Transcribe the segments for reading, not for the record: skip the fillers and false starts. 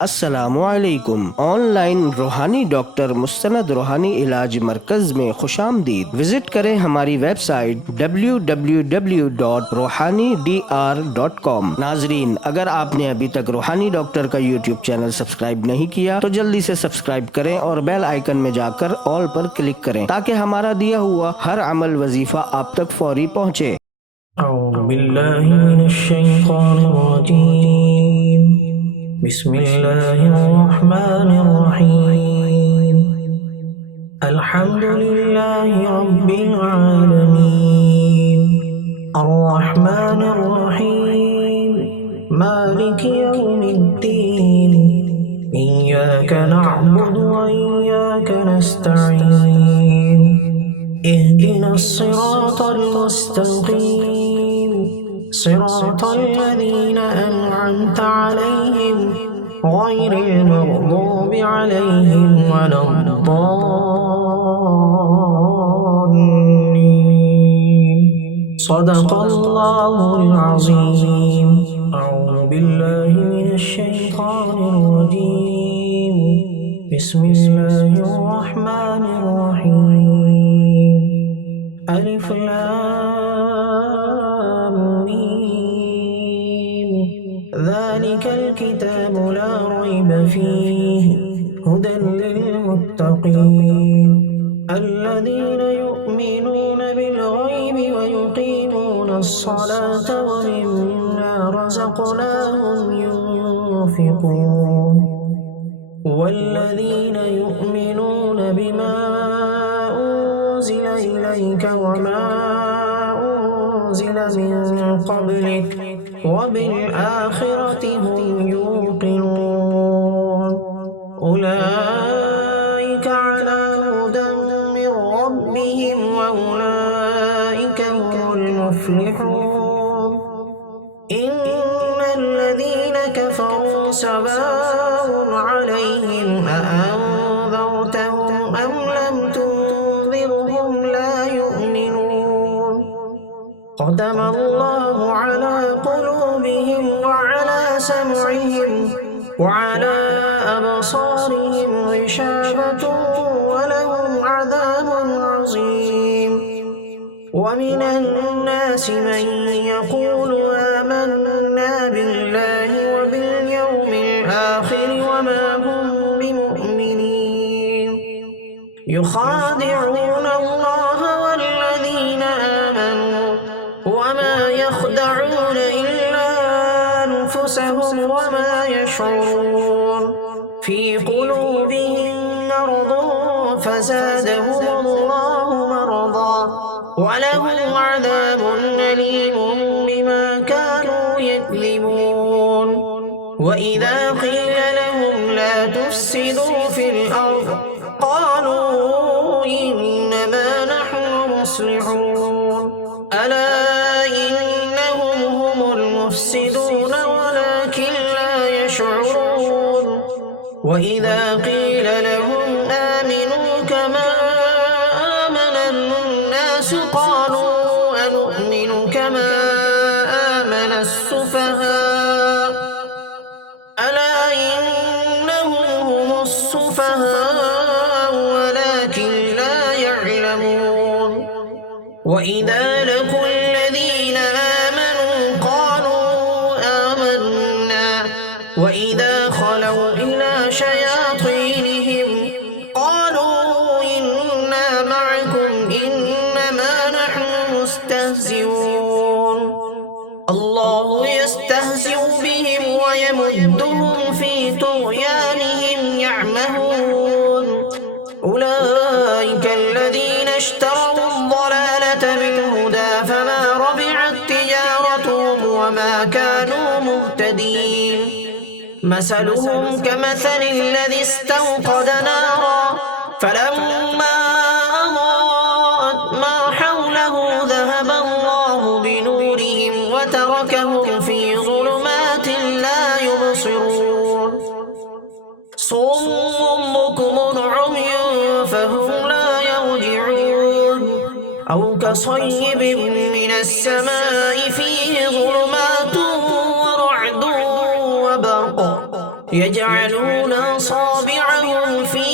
अस्सलामुअलैकुम। ऑनलाइन रूहानी डॉक्टर मुस्तनद रूहानी इलाज मरकज़ में खुशामदीद। विजिट करें हमारी वेबसाइट www.ruhanidr.com। नाजरीन, अगर आपने अभी तक रूहानी डॉक्टर का यूट्यूब चैनल सब्सक्राइब नहीं किया तो जल्दी से सब्सक्राइब करें और बेल आइकन में जाकर ऑल पर क्लिक करें ताकि हमारा दिया हुआ हर अमल वजीफा आप तक फौरी पहुँचे। बिस्मिल्लाहिर्रहमानिर्रहीम। अल्हम्दुलिल्लाहि रब्बिल आलमीन अर्रहमानिर्रहीम मालिकि यौमिद्दीन इय्याका नअबुदु व इय्याका नस्तईन इहदिनस सिरातल मुस्तक़ीम सिरातल लज़ीना अनअमत अलैहिम गैरिल मग़दूबि अलैहिम वलद्दाल्लीन। सदक़ल्लाहुल अज़ीम। अऊज़ु बिल्लाहि मिनश शैतानिर रजीम। बिस्मिल्लाहिर रहमानिर रहीम। अलिफ लाम मीम। ज़ालिकल किताबु ला रैब फ़ीहि हुदन लिल्मुत्तक़ीन अल्लज़ीना युमिनूना बिल गैबि व युक़ीमूना अस्सलाता व मिम्मा रज़क़नाहुम युनफ़िक़ून वल्लज़ीना युमिनूना बिमा उन्ज़िला इलैका व मा उन्ज़िला मिन क़ब्लिक وبالآخرة هم يوقنون أولئك على هدى من ربهم وأولئك هم المفلحون إن الذين كفروا سواء عليهم أأنذرتهم أم لم تنذرهم لا يؤمنون ختم الله على قلوبهم وعلى سمعهم وعلى أبصارهم غشاوة ولهم عذاب عظيم ومن الناس من يقول آمنا بالله وباليوم الآخر وما هم بمؤمنين يخادعون الله والذين آمنوا وما يخدعون إلا أنفسهم وما يشعرون في قلوبهم مرض فزادهم الله مرضا ولهم عذاب أليم بما كانوا يكذبون وإذا قيل لهم لا تفسدوا في الأرض قالوا إنما نحن مصلحون ألا إنهم هم المفسدون ولكن لا يشعرون وإذا قيل لهم آمنوا كما آمن الناس قالوا أنؤمن كما آمن السفهاء ألا إنهم هم السفهاء ولكن لا يعلمون وإذا لقوا الذين آمنوا قالوا آمنا وإذا خلوا إلى شياطينهم قالوا إنا معكم إنما نحن مستهزئون الله يستهزئ بهم ويمدهم في طغيانهم يعمهون أولئك الذين اشتروا الضلالة بالهدى فما ربحت تجارتهم وما كانوا مهتدين مثلهم كمثل الذي استوقد نارا فلما أضاءت ما حوله ذهب الله بنورهم وتركهم في ظلمات لا يبصرون صم بكم عمي فهم لا يرجعون أو كصيب من السماء فيه ظلمات ورعد وبرق يجعلون أصابعهم في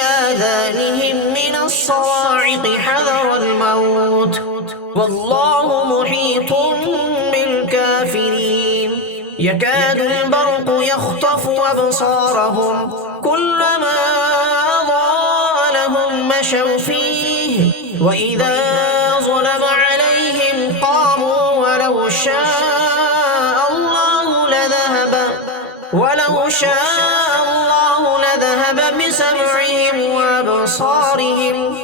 آذانهم من الصواعق حذر الموت والله محيط بالكافرين يكاد البرق يخطف أبصارهم كلما أضاء لهم مشوا فيه وإذا ظلم عليهم قاموا ولو شاء الله لذهب بسمعهم وأبصارهم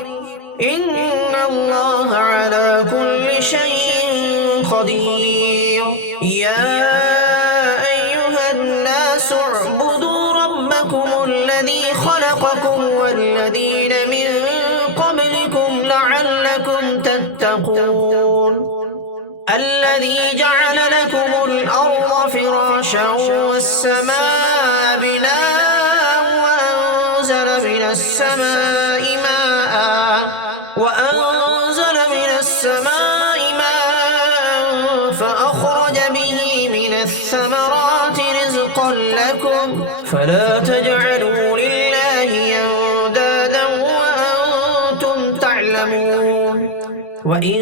إن الله على كل شيء قدير يا أيها الناس اعبدوا ربكم الذي خلقكم والذين من قبلكم لعلكم تتقون الذي جعل لكم الأرض فراشا والسماء بناء وأنزل من السماء ماء فأخرج به من الثمرات رزقا لكم فلا تجعلوا لله أندادا وأنتم تعلمون وإن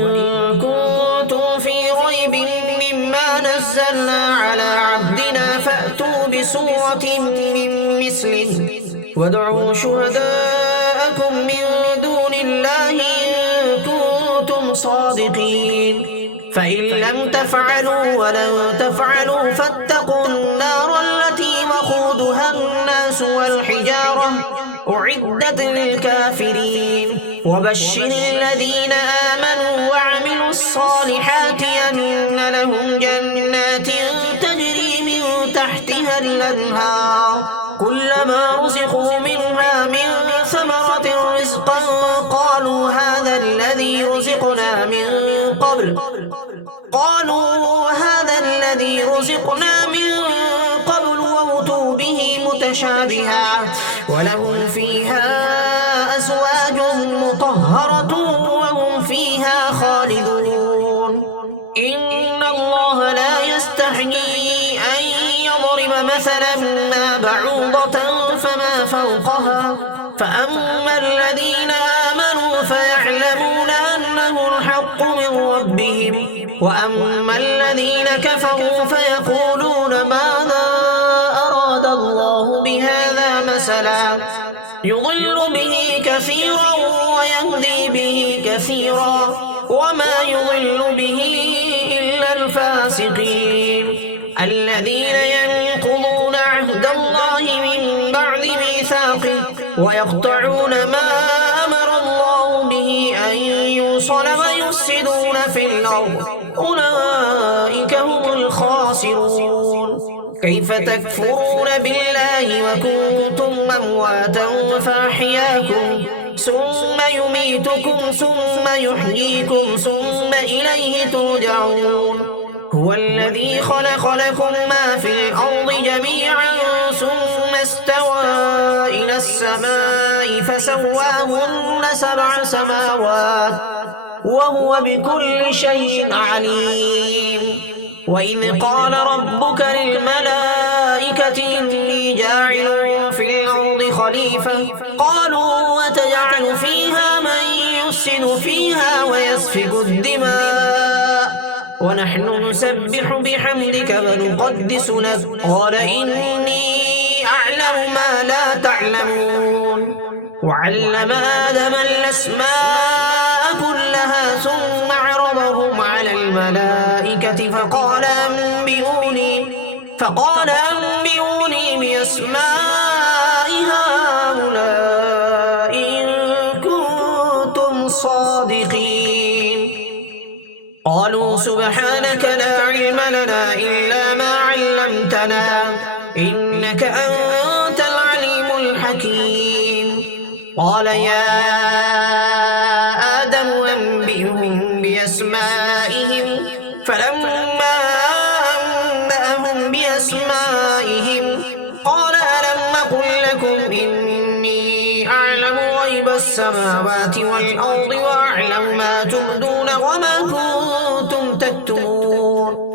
كنتم في ريب مما نزلنا على عبدنا فأتوا بسورة من مثله وادعوا شهداءكم من دون الله إن كنتم صادقين فإن لم تفعلوا ولن تفعلوا فاتقوا النار التي وقودها الناس والحجارة أعدت للكافرين وبشر الذين آمنوا وعملوا الصالحات أن لهم جنات تجري من تحتها الأنهار كلما رزقوا منها من ثمرة رزقا قالوا هذا الذي رزقنا من قبل وأتوا به متشابها ولهم فيها أزواج مطهرة وهم فيها خالدون إن الله لا يستحيي أن يضرب مثلا ما بعوضة فما فوقها فأما الذين آمنوا فيعلمون أنه الحق من ربهم وأما الذين كفروا فيقولون ماذا أراد الله بهذا مثلا يضل به كثيرا ويهدي به كثيرا وما يضل به إلا الفاسقين الذين ينقضون عهد الله من بعد ميثاقه ويقطعون ما أمر الله به أن يوصل ويفسدون في الأرض أولئك هم الخاسرون كيف تكفرون بالله وكنتم أمواتا فأحياكم ثم يميتكم ثم يحييكم ثم إليه ترجعون هو الذي خلق لكم ما في الأرض جميعا ثم استوى إلى السماء فسواهن 7 سماوات وهو بكل شيء عليم وإذ قال ربك للملائكة إني جاعل في الأرض خليفة قالوا وتجعل فيها من يفسد فيها ويسفك الدماء ونحن نسبح بحمدك ونقدس لك قال إني أعلم ما لا تعلمون وعلم آدم الأسماء كلها ثم عرضهم على الملائكة فقال أنبئوني بأسماء هؤلاء إن كنتم صادقين قالوا سبحانك لا علم لنا إلا ما علمتنا إنك أنت العليم الحكيم قال يا آدم أنبئهم بأسمائهم فلما أنبأهم بأسمائهم قال ألم أقل لكم إني أعلم غيب السماوات والأرض وأعلم ما تبدون وما كنتم تكتمون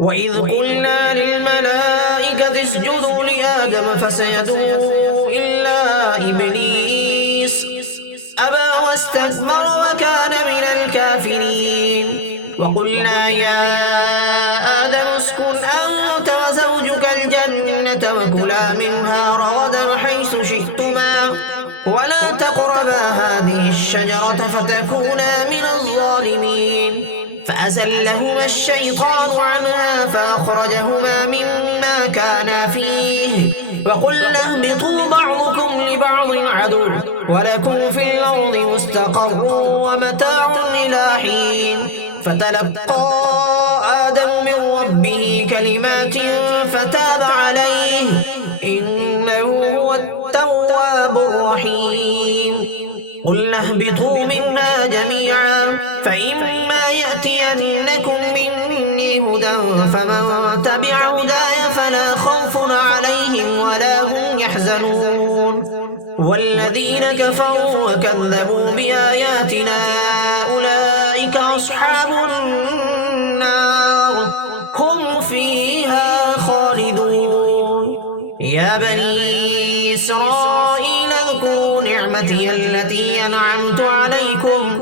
وإذ قلنا للملائكة اسجدوا لآدم آدم فسجدوا إلا إبليس أبى واستكبر وكان من الكافرين. وقلنا يا آدم اسكن أنت وزوجك الجنة وكلا منها رغدا حيث شئتما ولا تقربا هذه الشجرة فتكونا من الظالمين. فأزلهما الشيطان عنها فأخرجهما مما كانا فيه وقلنا اهبطوا بعضكم لبعض عدو ولكم في الأرض مستقر ومتاع إلى حين. فتلقى آدم من ربه كلمات فتاب عليه إنه هو التواب الرحيم. قلنا اهبطوا منها جميعا فإما يأتينكم مني هدى فمن تبع هداي فلا خوف عليهم ولا هم يحزنون. والذين كفروا وكذبوا بآياتنا أولئك أصحاب النار هم فيها خالدون. يا بني إسرائيل اذكروا نعمتي التي أنعمت عليكم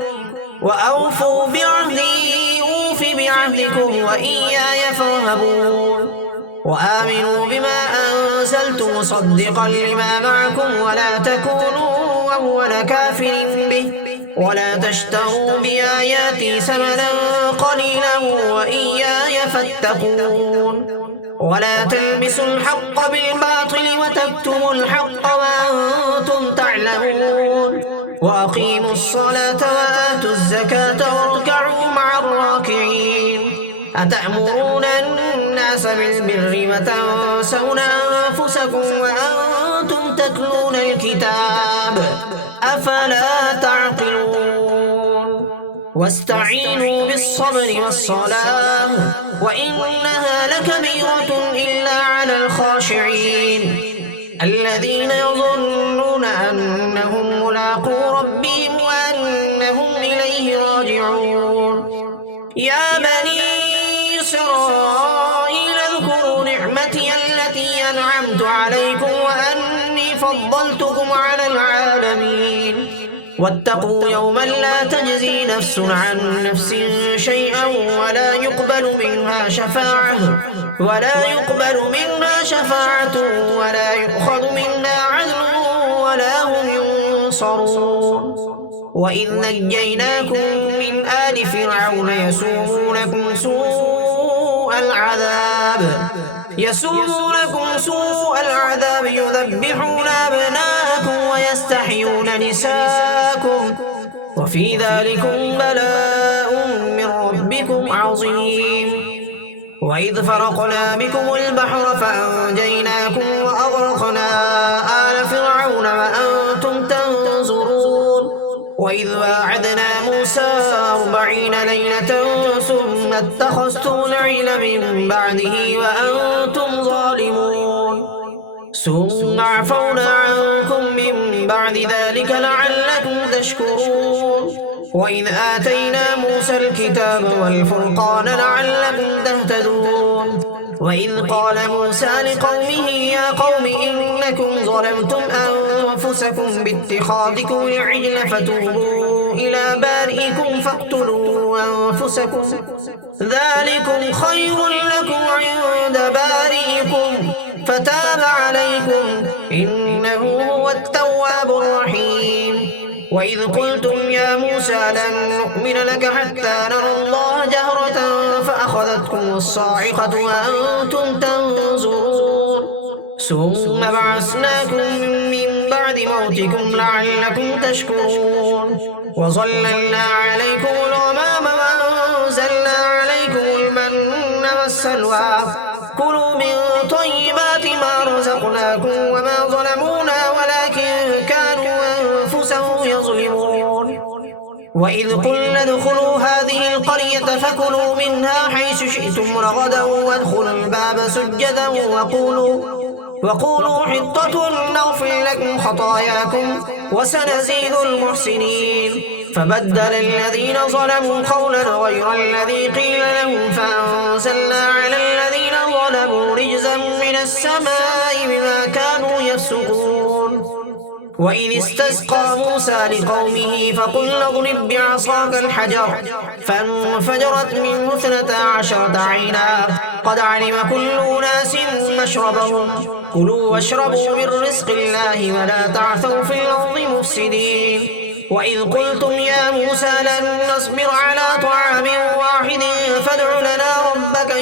وأوفوا بعهدي أوف بعهدكم وإياي فارهبون. وآمنوا بما أنزلت مصدقا لما معكم ولا تكونوا أول كافر به ولا تشتروا بآياتي ثمنا قليلا وإياي فاتقون. ولا تلبسوا الحق بالباطل وتكتموا الحق وأنتم تعلمون. وأقيموا الصلاة وآتوا الزكاة واركعوا مع الراكعين. أتأمرون الناس بالبر وتنسون أنفسكم وأنتم تتلون الكتاب أفلا تعقلون. واستعينوا بالصبر والصلاة وإنها لكبيرة إلا على الخاشعين الذين يظنون أنهم ملاقو ربهم وأنهم إليه راجعون. يا بني إسرائيل اذكروا نعمتي التي أنعمت عليكم وأني فضلتكم على العالمين. واتقوا يوما لا تجزي نفس عن نفس شيئا ولا يقبل منها شفاعة ولا يؤخذ منها عدل ولا هم ينصرون. وإذ نجيناكم من آل فرعون يسومونكم سوء العذاب يذبحون أبناءكم ويستحيون نساءكم وفي ذلكم بلاء من ربكم عظيم. وإذ فرقنا بكم البحر فأنجيناكم وأغرقنا آل فرعون وأنتم تنظرون. وإذ واعدنا موسى 40 ليلة ثم اتخذتم العجل من بعده وأنتم ظالمون ثم عفونا عنكم من بعد ذلك لعلكم تشكرون. وإذ آتينا موسى الكتاب والفرقان لعلكم تهتدون. وإذ قال موسى لقومه يا قوم إنكم ظلمتم أنفسكم باتخاذكم العجل فتوبوا إلى بارئكم فاقتلوا أنفسكم ذلكم خير لكم عند بارئكم فتاب عليكم إنه هو التواب الرحيم. وإذ قلتم يا موسى لن نؤمن لك حتى نرى الله جهرة فأخذتكم الصاعقة وأنتم تنظرون ثم بعثناكم من بعد موتكم لعلكم تشكرون. وظللنا عليكم الغمام وأنزلنا عليكم المن والسلوى كلوا من طيبات ما رزقناكم وما ظلمونا ولكن كانوا أنفسهم يظلمون. وإذ قلنا ادخلوا هذه القرية فكلوا منها حيث شئتم رغدا وادخلوا الباب سجدا وقولوا حطة نغفر لكم خطاياكم وسنزيد المحسنين. فبدل الذين ظلموا قولا غير الذي قيل لهم فأنزلنا على الذين ظلموا رجزا رجزا من السماء بما كانوا يفسقون. وإذ استسقى موسى لقومه فقل اضرب بعصاك الحجر فانفجرت منه 12 عينا قد علم كل أناس مشربهم كلوا واشربوا من رزق الله ولا تعثوا في الأرض مفسدين. وإذ قلتم يا موسى لن نصبر على طعام واحد فادع لنا ربك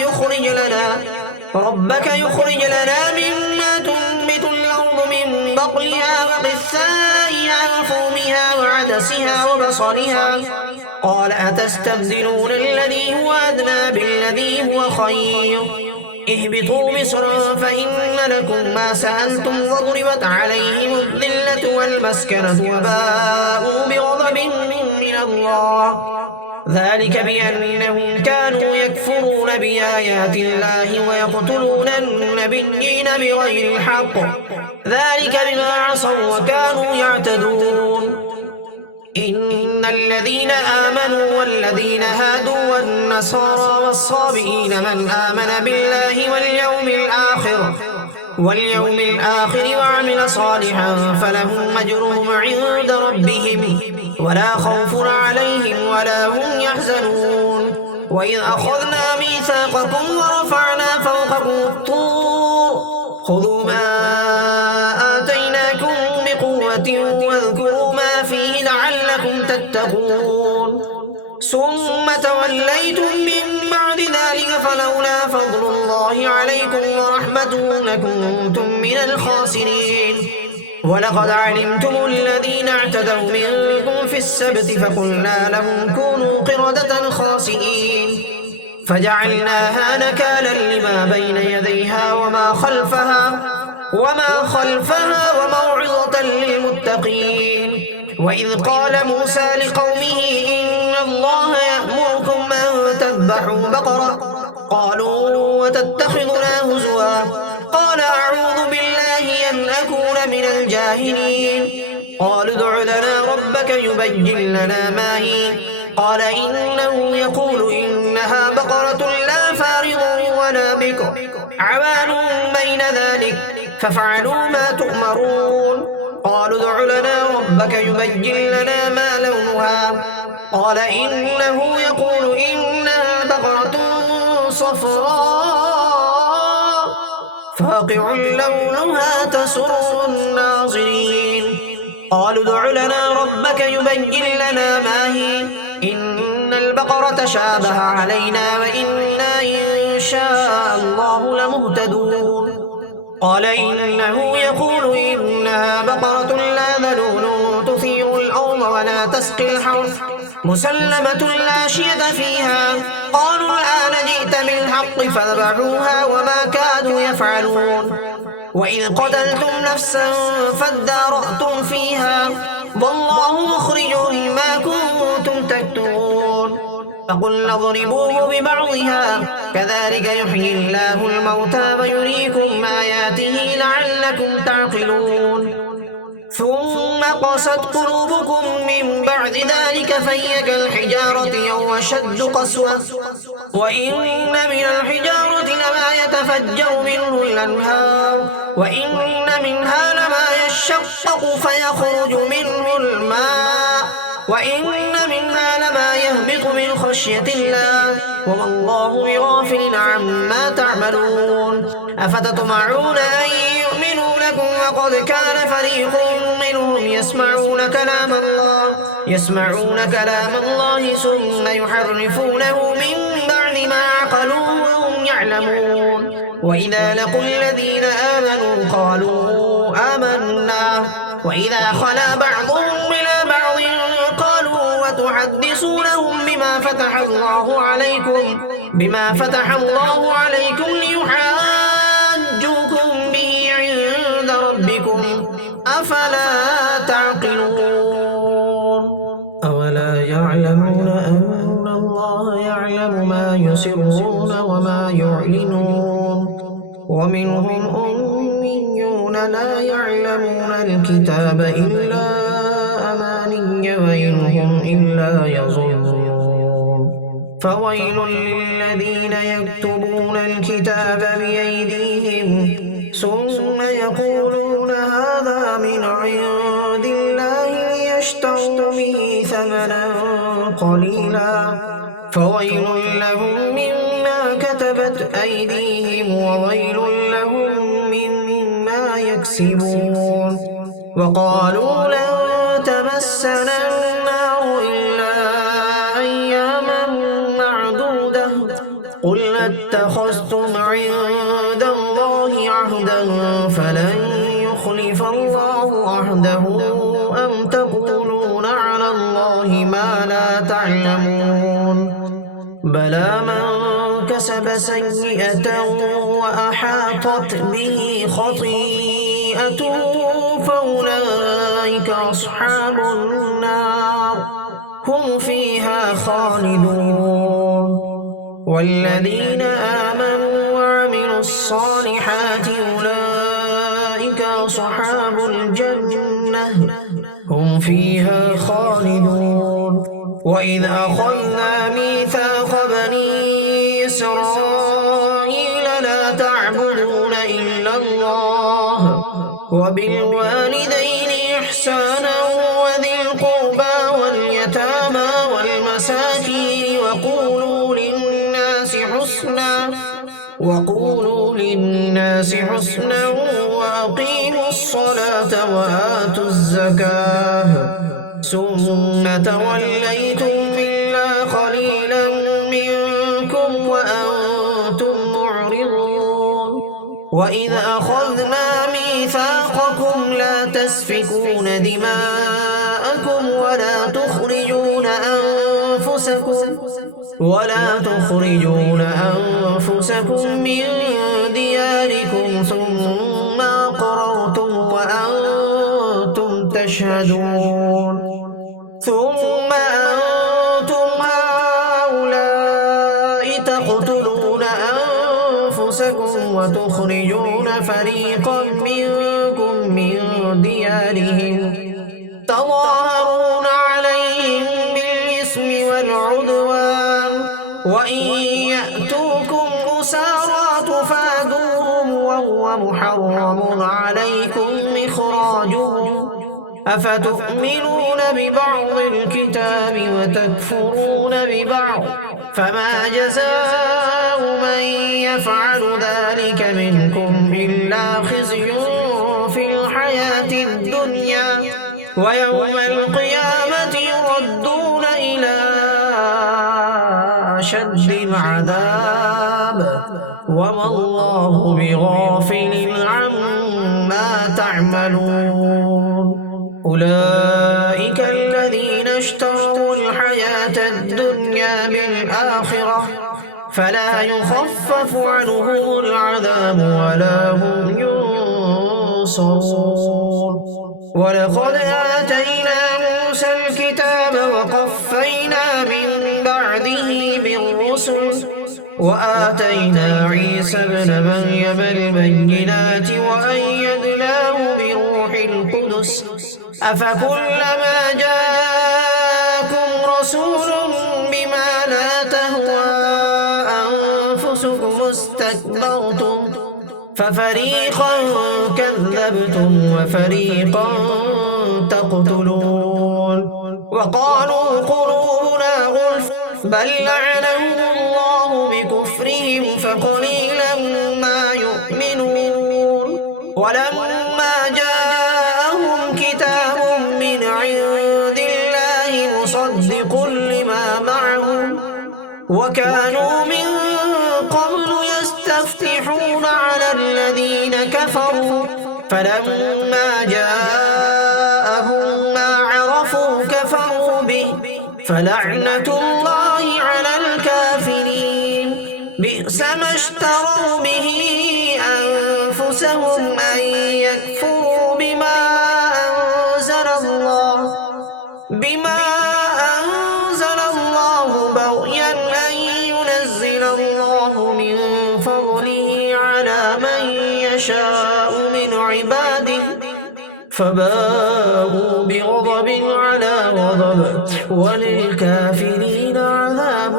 يخرج لنا مما تنبت الأرض من بقلها وقثائها وفومها وعدسها وبصلها قال أتستبدلون الذي هو أدنى بالذي هو خير اهبطوا مصرا فإن لكم ما سألتم وضربت عليهم الذلة والمسكنة وباءوا بغضب من الله ذلك بأنهم كانوا يكفرون بآيات الله ويقتلون النبيين بغير الحق ذلك بما عصوا وكانوا يعتدون. إن الذين آمنوا والذين هادوا والنصارى والصابئين من آمن بالله واليوم الآخر وعمل صالحا فلهم أجرهم عند ربهم ولا خوف عليهم ولا هم يحزنون. وإذ أخذنا ميثاقكم ورفعنا فوقكم الطور خذوا ما آتيناكم بقوة واذكروا ما فيه لعلكم تتقون. ثم توليتم من بعد ذلك فلولا فضل الله عليكم ورحمته لكنتم من الخاسرين. ولقد علمتم الذين اعتدوا منكم في السبت فقلنا لهم كونوا قردة خاسئين فجعلناها نكالا لما بين يديها وما خلفها وموعظة للمتقين. وإذ قال موسى لقومه إن الله يأمركم أن تذبحوا بقرة قالوا وتتخذنا هزوا قال أعوذ بالله أن أكون من الجاهلين. قالوا ادع لنا ربك يبين لنا ما هي قال إنه يقول إنها بقرة لا فارض ولا بكر عوان بين ذلك فافعلوا ما تؤمرون. قالوا ادع لنا ربك يبين لنا ما لونها قال إنه يقول إنها بقرة صفراء فاقع لونها تسر الناظرين. قالوا ادع لنا ربك يبين لنا ما هي إن البقرة شابه علينا وإنا إن شاء الله لمهتدون. قال إنه يقول إنها بقرة لا ذلول تثير الأرض ولا تسقي الحرث مسلمة لا شية فيها. قالوا الآن جئت بالحق فذبحوها وما كادوا يفعلون. وإذ قتلتم نفسا فادارأتم فيها والله مخرج ما كنتم تكتمون. فقلنا اضربوه ببعضها كذلك يحيي الله الموتى ويريكم آياته لعلكم تعقلون. ثم قست قلوبكم من بعد ذلك فهي كالحجارة أو أشد قسوة وإن من الحجارة لما يتفجر منه الأنهار وإن منها لما يشقق فيخرج منه الماء وإن منها لما يهبط من خشية الله وما الله بغافل عما تعملون. أفتطمعون أن يؤمنوا لكم وقد كان فريق منهم يسمعون كلام الله ثم يحرفونه من بعد ما عقلوه وهم يعلمون. وإذا لقوا الذين آمنوا قالوا آمنا وإذا خلا بعضهم إلى بعض قالوا وتحدثونهم بما فتح الله عليكم ليحاجوكم به عند ربكم أفلا تعقلون. أولا يعلمون أن الله يعلم ما يسرون وما يعلنون ومنهم أميون لا يعلمون الكتاب إلا أماني وإن هم إلا يظنون. فويل للذين يكتبون الكتاب بأيديهم ثم يقولون هذا من عند الله ليشتروا به ثمنا قليلا فويل لهم مما كتبت أيديهم وويل لهم مما يكسبون وقالوا لن تمسنا النار إلا أياما معدودة قل اتخذتم عند الله عهدا فلن يخلف الله عهده أم تقولون على الله ما لا تعلمون بلى من كسب سيئة وأحاطت به خطيئته فأولئك أصحاب النار هم فيها خالدون والذين آمنوا وعملوا الصالحات أولئك أصحاب الجنة هم فيها خالدون وإذ أخذنا ميثاق بني إسرائيل لا تعبدون إلا الله وبالوالدين إحسانا وذي القربى واليتامى والمساكين وقولوا للناس حسنا وأقيموا الصلاة وآتوا الزكاة ثم توليتم إلا قليلا منكم وأنتم معرضون وإذ أخذنا ميثاقكم لا تسفكون دماءكم ولا تخرجون أنفسكم من دياركم ثم أقررتم وأنتم تشهدون ثم أنتم هؤلاء تقتلون أنفسكم وتخرجون فريقا منكم من ديارهم تظاهرون عليهم بالإثم والعدوان وإن يأتوكم أسارى تفادوهم وهو محرم عليكم إخراجهم أفتؤمنون ببعض الكتاب وتكفرون ببعض فما جزاء من يفعل ذلك منكم إلا خزي في الحياة الدنيا ويوم القيامة يردون إلى أشد العذاب وما الله بغافل عما تعملون أولئك الذين اشتروا الحياة الدنيا بالآخرة فلا يخفف عنهم العذاب ولا هم ينصرون ولقد آتينا موسى الكتاب وقفينا من بعده بالرسل وآتينا عيسى ابن مريم البينات وأيدناه بروح القدس أفكلما جاءكم رسول بما لا تهوى أنفسكم استكبرتم ففريقا كذبتم وفريقا تقتلون وقالوا قلوبنا غلف بل لعنهم الله بكفرهم فقليلا ما يؤمنون ولما جاءهم كتاب من عند الله مصدق لما معهم وكانوا من قبل يستفتحون على الذين كفروا فلما جاءهم ما عرفوا كفروا به فلعنة الله على الكافرين بئس ما اشتروا به أنفسهم أن يكفروا بما أنزل الله بغيا أن ينزل الله من فضله على من يشاء من عباده فباءوا بغضب على غضب وللكافرين عذاب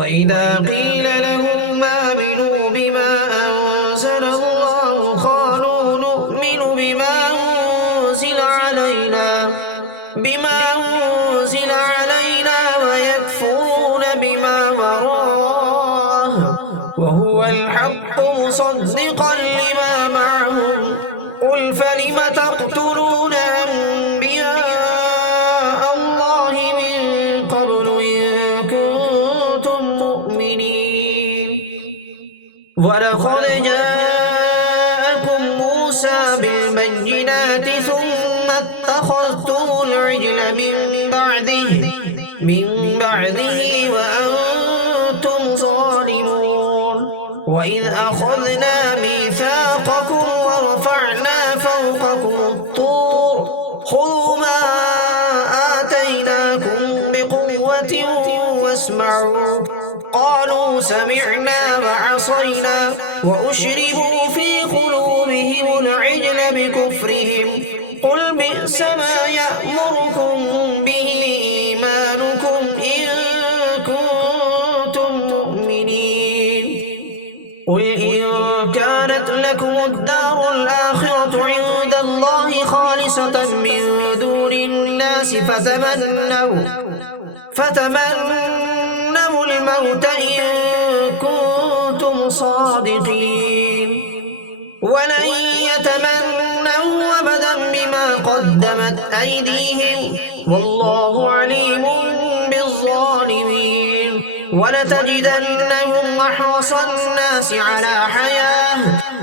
وإذا قيل لهم آمنوا بما أنزل الله قالوا نؤمن بما أنزل علينا ويكفرون بما وراءه وهو الحق مصدقا لما معهم قل فلم تقتلون أنبياء الله من قبل إن كنتم مؤمنين ولقد جاءكم موسى بالبينات ثم اتخذتم العجل من بعده وأنتم ظالمون وإذ أخذنا ميثاقكم ورفعنا فوقكم الطور خذوا ما آتيناكم بقوة واسمعوا قالوا سمعنا وعصينا وأشربوا في قلوبهم العجل بكفرهم قل بئس ما يأمركم به إيمانكم إن كنتم مؤمنين قل إن كانت لكم الدار الآخرة عند الله خالصة من دون الناس فتمنوا الموت إن كنتم صادقين ولن يتمنوا أبدا بما قدمت أيديهم والله عليم بالظالمين ولتجدنهم أحرص الناس على حياة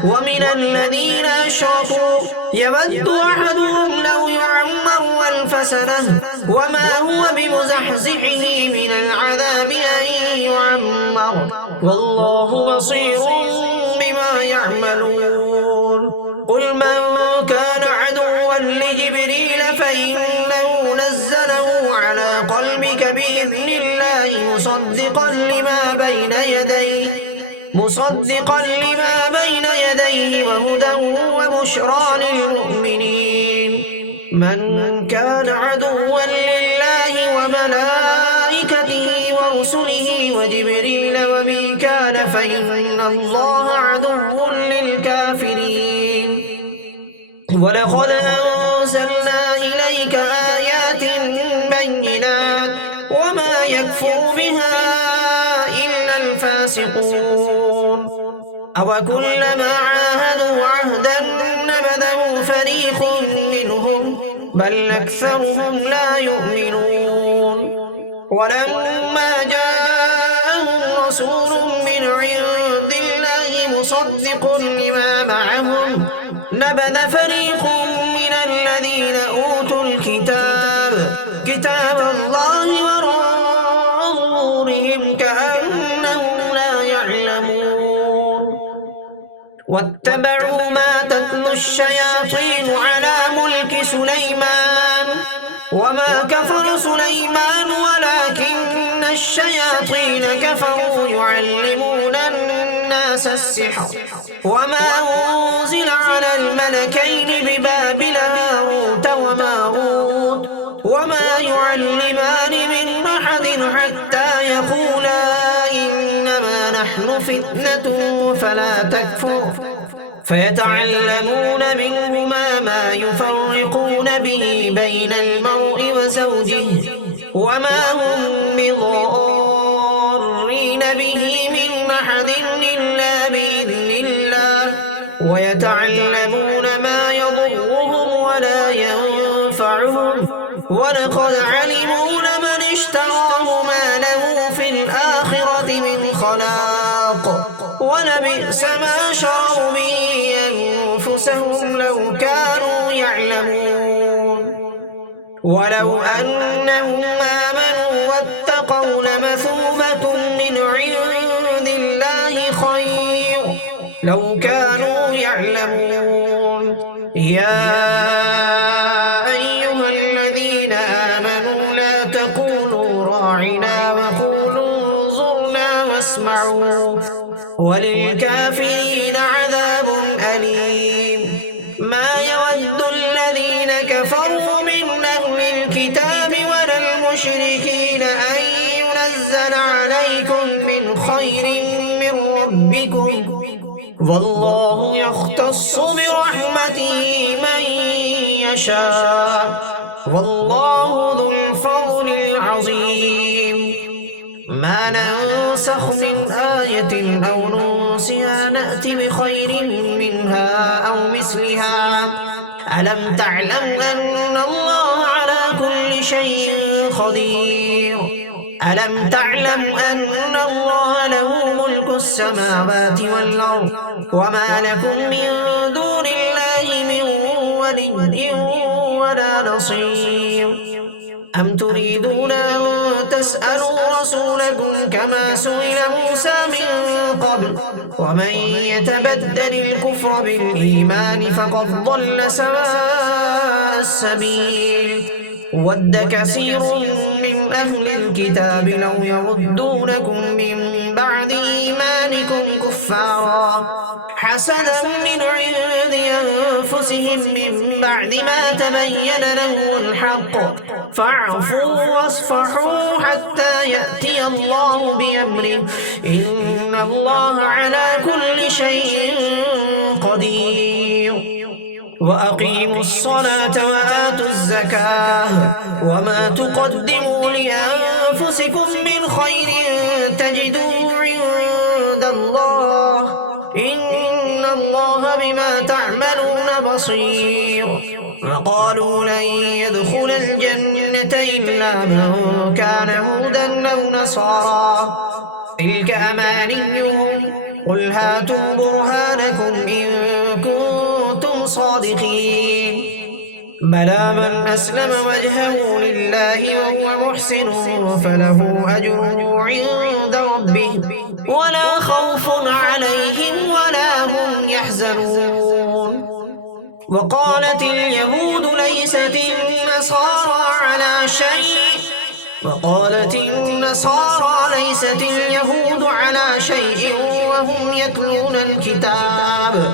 ومن الذين أشركوا يود أحدهم لو يعمر ألف سنة وما هو بمزحزحه من العذاب أن يعمر والله بصير بما يعملون قل من كان عدوا لجبريل فإنه نزله على قلبك بإذن الله مصدقا لما بين يديه وهدى وبشرى للمؤمنين من كان عدوا لله وملائكته ورسله وجبريل وميكال فإن الله عدو للكافرين ولقد أنزلنا إليك آيات بينات وما يكفر بها إلا الفاسقون أوكلما عاهدوا عهدا نبذه فريق منهم بل أكثرهم لا يؤمنون ولما جاءهم رسول من عند الله مصدق لما معهم نبذ فريق من الذين أوتوا كتاب الله وراء ظهورهم كأنهم لا يعلمون واتبعوا ما تتلو الشياطين على ملك سليمان وما كفر سليمان ولكن الشياطين كفروا يعلمون الناس السحر وما أنزل على الملكين ببابل هاروت وماروت وما يعلمان من أحد حتى يقولا إنما نحن فتنة فلا تكفر فيتعلمون منهما ما يفرقون به بين المرء وزوجه وما هم بضارين به من أحد إلا بإذن الله ويتعلمون ما يضرهم ولا ينفعهم ولقد علموا لمن اشتراه ما له في الآخرة من خلاق ولبئس ما شروا به أنفسهم لو كانوا يعلمون ولو أنهم آمنوا واتقوا لمثوبة من عند الله خير لو كانوا يعلمون يا أيها الذين آمنوا لا تقولوا راعنا وقولوا انظرنا واسمعوا وللكافرين عذاب أليم ما يود الذين كفروا من أهل الكتاب ولا المشركين أن ينزل عليكم بخير من ربكم والله يختص برحمته من يشاء والله ذو الفضل العظيم ما ننسخ من آية أو ننسها نأت بخير منها أو مثلها ألم تعلم أن الله على كل شيء قدير ألم تعلم أن الله له ملك السماوات والأرض وما لكم من دون الله من ولي ولا نصير أم تريدون أن تسألوا رسولكم كما سئل موسى من قبل ومن يتبدل الكفر بالإيمان فقد ضل سواء السبيل ود كثير من أهل الكتاب لو يردونكم من بعد إيمانكم كفارا حسدا من عند أنفسهم من بعد ما تبين لهم الحق فاعفوا واصفحوا حتى يأتي الله بأمره إن الله على كل شيء قدير وأقيموا الصلاة وآتوا الزكاة وما تقدموا لأنفسكم من خير تجدوه عند الله إن الله بما تعملون بصير وقالوا لن يدخل الجنة إلا من كان هودا أو نصارى تلك أمانيهم قل هاتوا برهانكم إن كنتم صادقين بلى من أسلم وجهه لله وهو محسن فله أجره عند ربه ولا خوف عليهم ولا هم يحزنون وقالت اليهود ليست النصارى على شيء وقالت النصارى ليست اليهود على شيء وهم يتلون الكتاب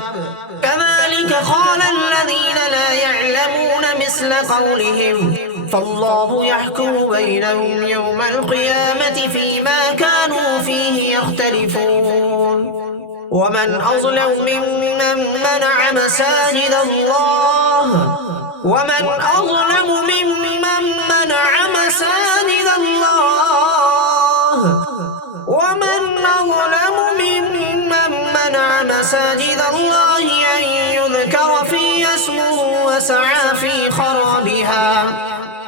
كذلك قال الذين لا يعلمون مثل قولهم فالله يحكم بينهم يوم القيامة فيما كانوا فيه يختلفون ومن أظلم ممن منع مساجد الله ومن أظلم ممن منع مساجد الله ومن أظلم ممن منع مساجد الله أن يذكر فيها اسمه وسعى في خرابها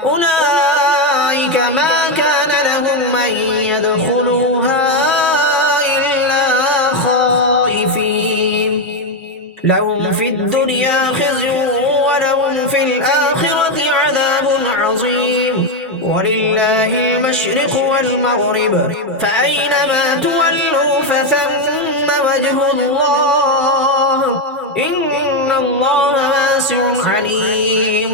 أولئك ما كان لهم أن يدخلوها إلا خائفين لهم في الدنيا خزي ولهم في الآخرة عذاب عظيم ولله المشرق والمغرب فأينما تولوا فثم وجه الله إن الله واسع عليم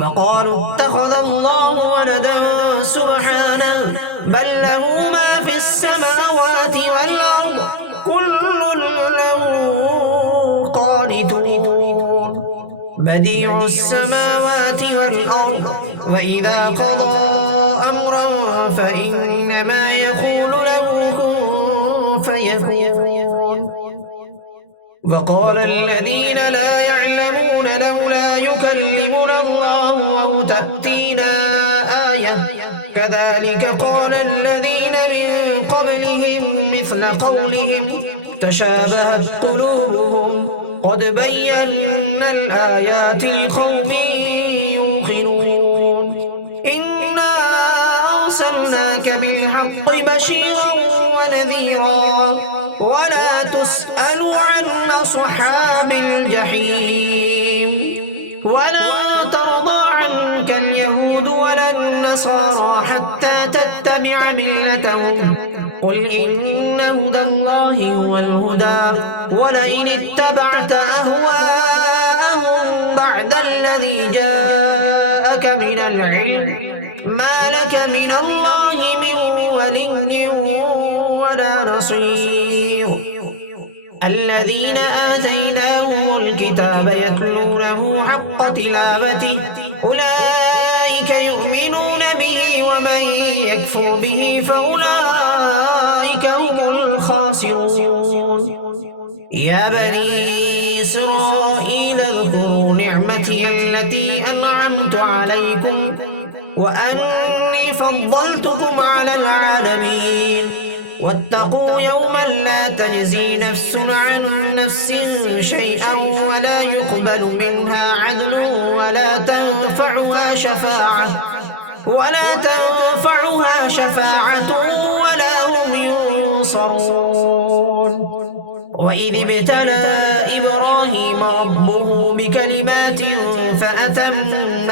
وقالوا اتخذ الله ولدا سبحانه بل له ما في السماوات والأرض كل له قانتون بديع السماوات والأرض وإذا قضى أمرا فإنما يقول له كن فيكون وقال الذين لا يعلمون لولا يكلمنا الله أو تأتينا آية كذلك قال الذين من قبلهم مثل قولهم تشابهت قلوبهم قد بينا الآيات لقوم يوقنون إنا أرسلناك بالحق بشيرا ونذيرا ولا تسأل عن أصحاب الجحيم ولا ترضى عنك اليهود ولا النصارى حتى تتبع ملتهم قل إن هدى الله هو الهدى ولئن اتبعت أهواءهم بعد الذي جاءك من العلم ما لك من الله من ولي ولا نصير الذين آتيناهم الكتاب يتلونه حق تلاوته أولئك يؤمنون به ومن يكفر به فأولئك هم الخاسرون يا بني إسرائيل اذكروا نعمتي التي أنعمت عليكم وأني فضلتكم على العالمين واتقوا يوما لا تجزي نفس عن نفس شيئا ولا يقبل منها عدل ولا تنفعها شفاعة ولا هم ينصرون. وإذ ابتلى إبراهيم ربه بكلمات فأتمهن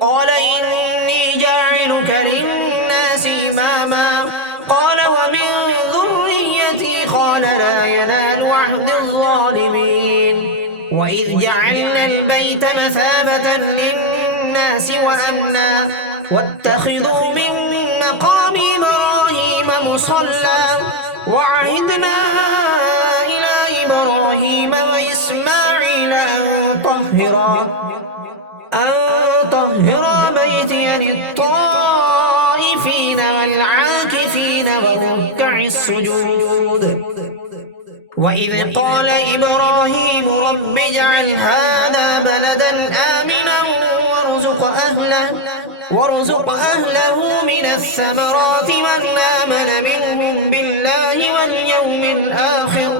قال إني جاعلك للناس إماما قال ومن ذريتي قال لا ينال عهد الظالمين. وإذ جعلنا البيت مثابة للناس وأمنا واتخذوا من مقام إبراهيم مصلى وعهدنا إلى إبراهيم وإسماعيل أن طهرا بيتي للطائفين والعاكفين والركع السجود. وإذ قال إبراهيم رب اجعل هذا بلدا آمنا وارزق أهله من الثمرات من آمن منهم بالله واليوم الآخر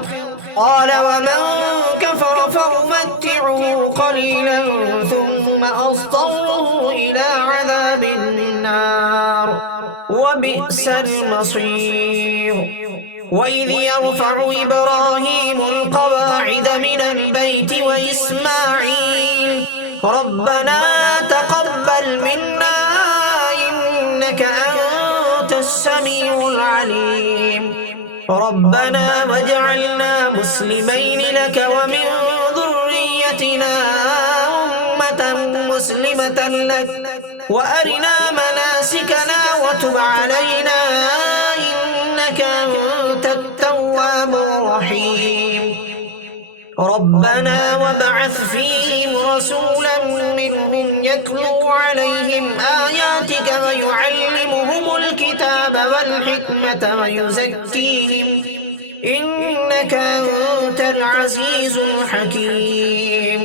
قال ومن كفر فأمتعه قليلا ثم أضطره إلى عذاب النار وبئس المصير. وإذ يرفع إبراهيم القواعد من البيت وإسماعيل ربنا تقبل منا إنك أنت السميع العليم ربنا واجعلنا مسلمين لك ومن ذريتنا أمة مسلمة لك وأرنا مناسكنا وتب علينا إنك أنت التواب الرحيم. ربنا وابعث فيهم رسولا منهم يتلو عليهم آياتك ويعلمهم الكتاب والحكمة ويزكيهم إنك أنت العزيز الحكيم.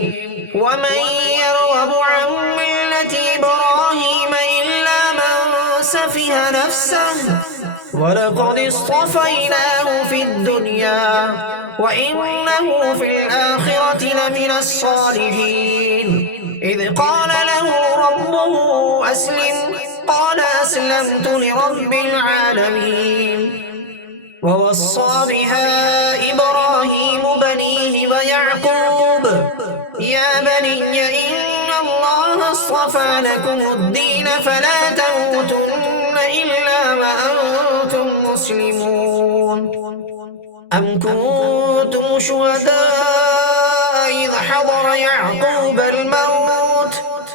ومن يرغب عن ملة إبراهيم إلا من سفه نفسه ولقد اصطفيناه في الدنيا وإنه في الآخرة لمن الصالحين. إذ قال له ربه أسلم قال أسلمت لرب العالمين. ووصى بها إبراهيم بنيه ويعقوب يا بني إن الله اصطفى لكم الدين فلا تموتن إلا وأنتم مسلمون. أم كنتم شهداء إذ حضر يعقوب الموت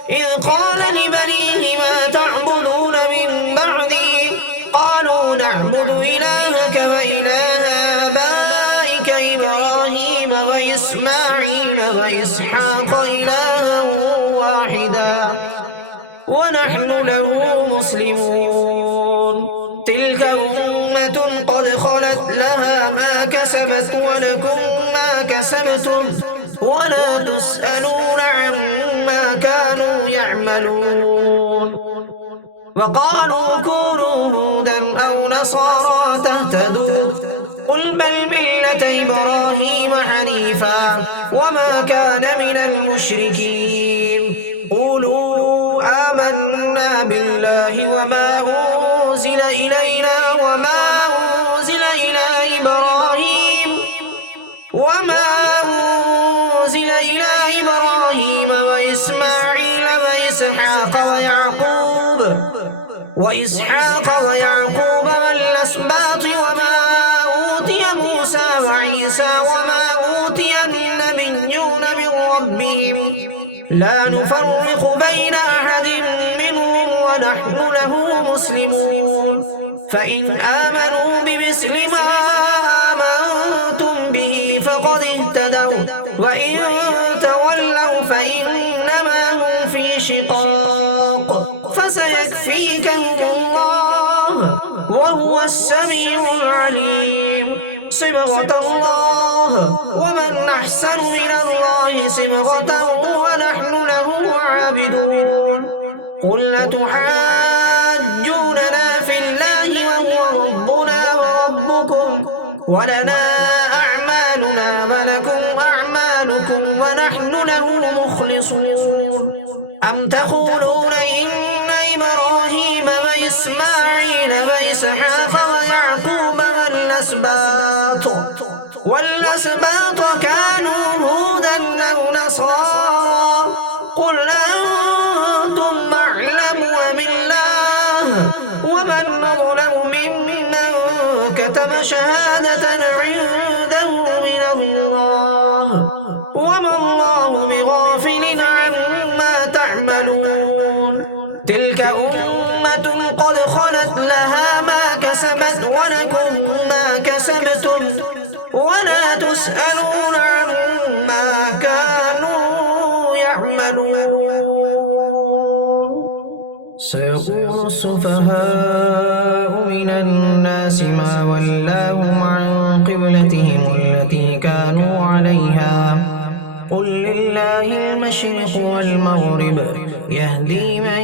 إذ قال لبنيه ما تعبدون من بعدي قالوا نعبد إلهك وإله آبائك إبراهيم وإسماعيل وإسحاق إلها واحدا ونحن له مسلمون. تلك أمة قد خلت لها ما كسبت ولكم ما كسبتم ولا تسألون عما كانوا يعملون. وقالوا كونوا هودا أو نصارى تهتدوا قل بل ملة إبراهيم حنيفا وما كان من المشركين. قولوا آمنا بالله وما أنزل إلينا وما أنزل إلى إبراهيم وإسماعيل وإسحاق ويعقوب والأسباط وما أوتي موسى وعيسى وما أوتي النبيون من ربهم لا نفرق بين أحد منهم ونحن له مسلمون. فإن آمنوا بمثل ما آمنتم به فقد اهتدوا وإن تولوا فإنما هم في شقاق فسيكفيكهم الله وهو السميع العليم. صبغة الله ومن أحسن من الله صبغة ونحن له عابدون قل أتحاجوننا في الله وهو ربنا وربكم ولنا أعمالنا ولكم أعمالكم ونحن له مخلصون أم تقولون إن إبراهيم وإسماعيل وإسحاق ويعقوب والأسباط كانوا هودا أو نصارى قل أنتم أعلم أم الله ومن أظلم ممن كتم شهادة عنده من الله وما الله بغافل عما تعملون تلك أمة قد خلت لها ما كسبت ولكم ما كسبتم ولا تسألون عما كانوا يعملون سيقول السفهاء من الناس ما ولاهم عن قبلتهم التي كانوا عليها قل لله المشرق والمغرب يهدي من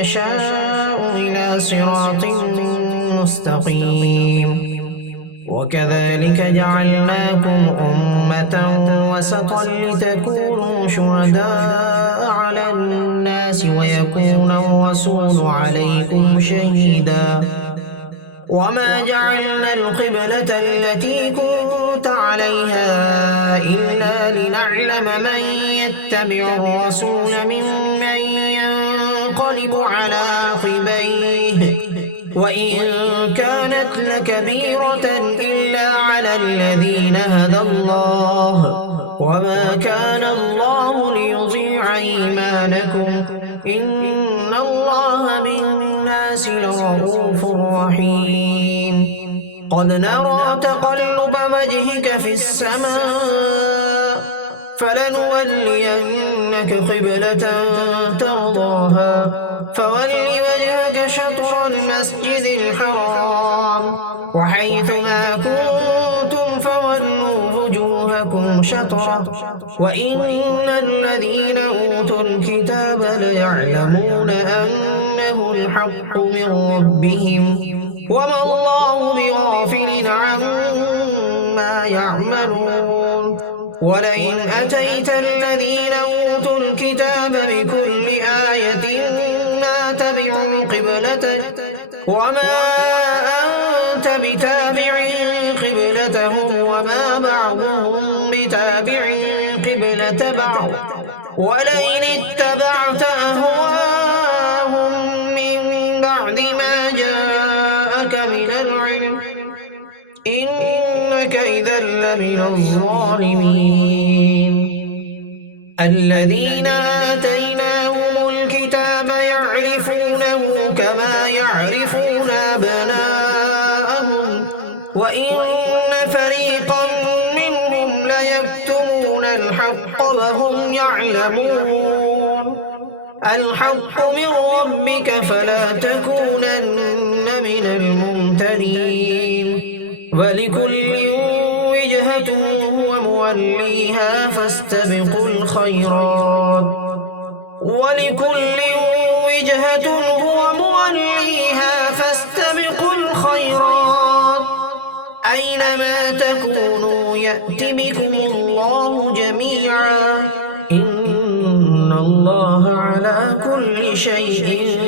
يشاء إلى صراط مستقيم وكذلك جعلناكم أمة وسطا لتكونوا شهداء على الناس ويكون الرسول عليكم شهيدا وما جعلنا القبلة التي كنت عليها إلا لنعلم من يتبع الرسول ممن ينقلب على عقبيه وإن كانت لكبيرة إلا على الذين هدى الله وما كان الله ليضيع إيمانكم إن الله بالناس لرؤوف رحيم قد نرى تقلب وجهك في السماء فلنولينك قبلة ترضاها فول وجهك شطر المسجد الحرام وحيث ما كنتم فولوا وجوهكم شطره وإن الذين أوتوا الكتاب ليعلمون أنه الحق من ربهم وما الله بغافل عما يعملون ولئن أتيت الذين أوتوا الكتاب بكل آية ما تبعوا قبلتك وما أنت بتابع قبلتهم وما بعضهم بتابع قبلة بعض ولئن اتبعت أهواءهم من بعد ما جاءك من العلم إنك إذا لمن الظالمين الذين آتيناهم الكتاب يعرفونه كما يعرفون أبناءهم وإن فريقا منهم ليكتمون الحق وهم يعلمون الحق من ربك فلا تكونن من الممترين ولكل وجهة هو موليها فاستبقوا الخيرات ولكل وجهة هو موليها فاستبقوا الخيرات أينما تكونوا يأت بكم الله جميعا إن الله على كل شيء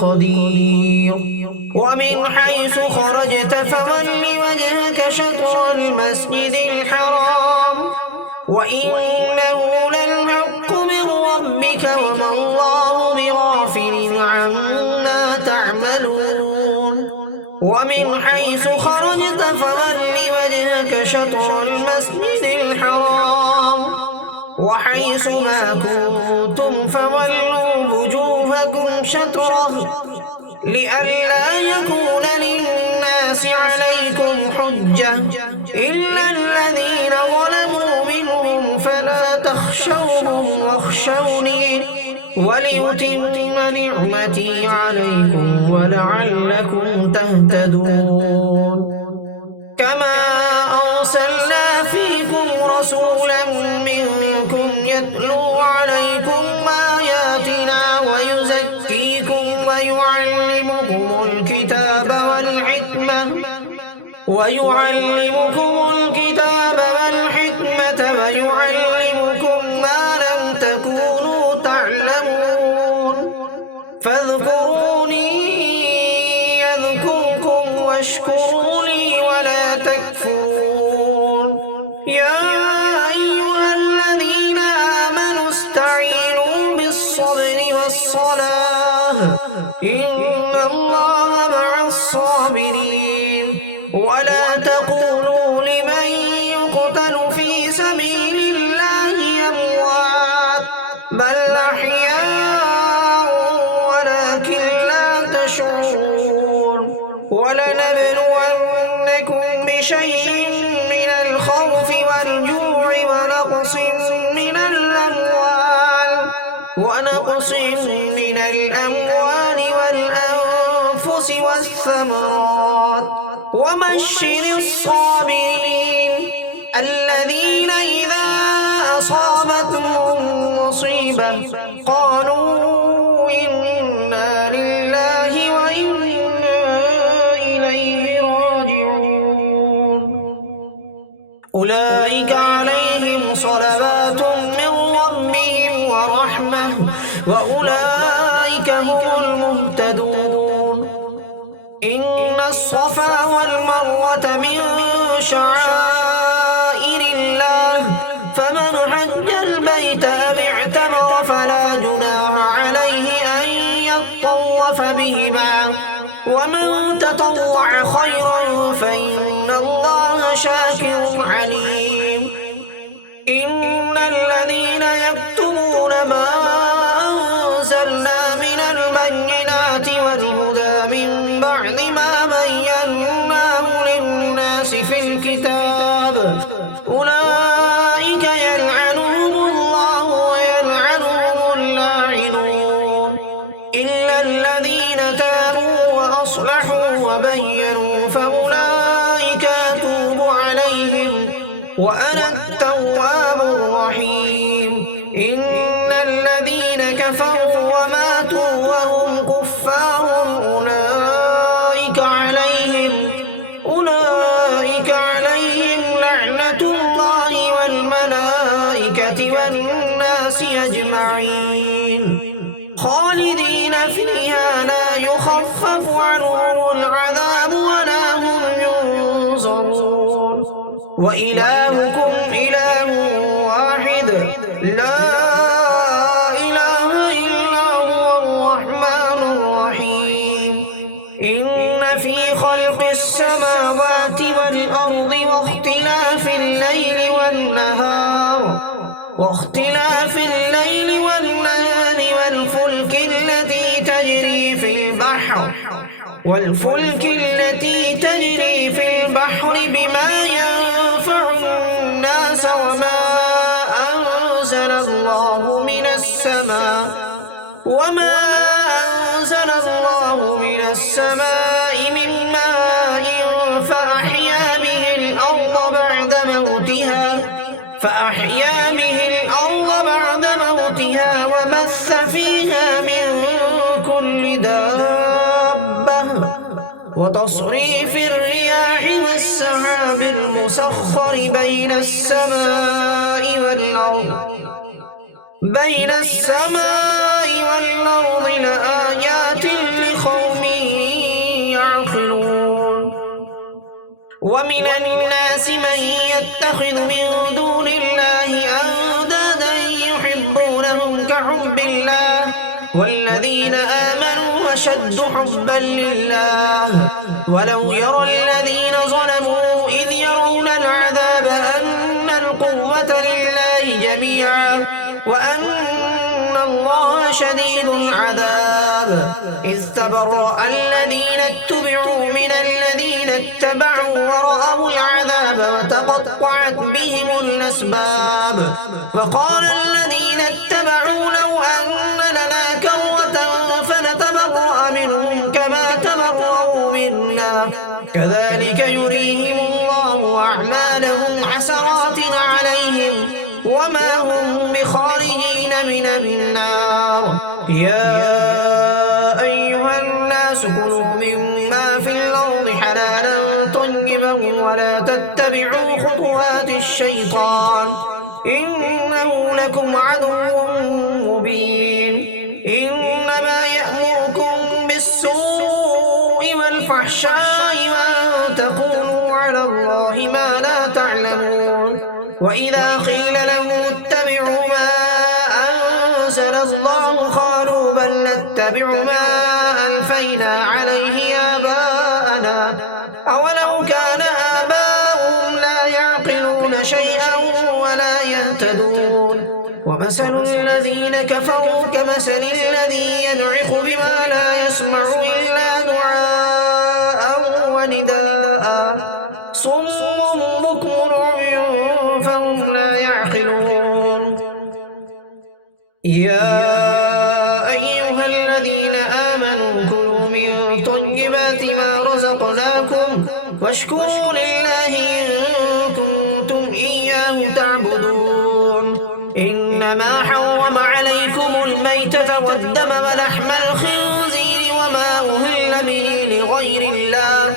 قدير ومن حيث خرجت فول وجهك شطر المسجد الحرام وإنه للحق من ربك وما الله بغافل عما تعملون ومن حيث خرجت فول وجهك شطر المسجد الحرام وحيث ما كنتم فولوا وجوهكم شطره لئلا يكون للناس عليكم حجة إلا الذين ظلموا منهم فلا تخشوهم واخشوني وليتم نعمتي عليكم ولعلكم تهتدون كما أرسلنا فيكم رسولا منكم يتلو عليكم آياتنا ويزكيكم ويعلمكم الكتاب ويعلمكم ما لم تكونوا تعلمون فاذكروني يذكركم واشكروا لي ولا تكفرون يا أيها الذين آمنوا استعينوا بالصبر والصلاة إن الله مع الصابرين ولا تقولوا لمن يقتل في سبيل الله أموات بل أحياء ولكن لا تشعرون ولنبلونكم بشيء من الخوف والجوع ونقص من الأموال والأنفس والثمرات وبشر الصابرين الذين إذا أصابتهم مصيبة قالوا إنا لله وإنا إليه راجعون أولئك عليهم صلوات من ربهم ورحمة وأولئك هم المهتدون إن الصفا والمروة من شعائر الله فمن حج البيت أو اعتمر فلا جناح عليه أن يطوف بهما ومن تطوع خيرا فإن الله شاكر عليم إن الذين يكتمون ما أنزلنا من البينات والهدى من بعد ما بيناه للناس في الكتاب أولئك يلعنهم الله ويلعنهم اللاعنون إلا الذين تابوا وأصلحوا وبينوا فأولئك أتوب عليهم وأنا التواب الرحيم إن الذين كفروا وماتوا وهم كفار أولئك عليهم لعنة الله والملائكة والناس أجمعين خالدين فيها لا يخفف عنهم العذاب ولا هم ينظرون وإلهكم إله واحد لا إله إلا هو الرحمن الرحيم إن في خلق السماوات والأرض واختلاف الليل والنهار والفلك التي تجري في البحر بما ينفع الناس وما أنزل الله من السماء من ماء فأحيا به الأرض بعد موتها وبث فيها من كل دابة وتصريف الرياح والسحاب المسخر بين السماء والأرض لآيات لقوم يعقلون ومن الناس من يتخذ من دون الله أندادا يحبونهم كحب الله والذين آمنوا أشد حبا لله ولو يرى الذين ظلموا إذ يرون العذاب أن القوة لله جميعا وأن الله شديد العذاب إذ تبرأ الذين اتبعوا من الذين اتبعوا ورأوا العذاب وتقطعت بهم الأسباب وقال الذين اتبعوا لو أن لنا كرة فنتبرأ منهم كما تبرأوا منا كذلك يريهم من النار يا أيها الناس كلوا مما في الأرض حلالا طيبا ولا تتبعوا خطوات الشيطان إنه لكم عدو مبين إنما يأمركم بالسوء والفحشاء وأن تقولوا على الله ما لا تعلمون وإذا قيل لهم اتبعوا ما أنزل الله قالوا بل نتبع ما ألفينا عليه آباءنا أولو كان آباؤهم لا يعقلون شيئا ولا يهتدون ومثل الذين كفروا كمثل الذي ينعق بما لا يسمع إلا دعاء ونداء صم بكم عمي فهم لا يعقلون يا أيها الذين آمنوا كلوا من طيبات ما رزقناكم واشكروا لله إن كنتم إياه تعبدون إنما حرم عليكم الميتة والدم ولحم الخنزير وما أهل به لغير الله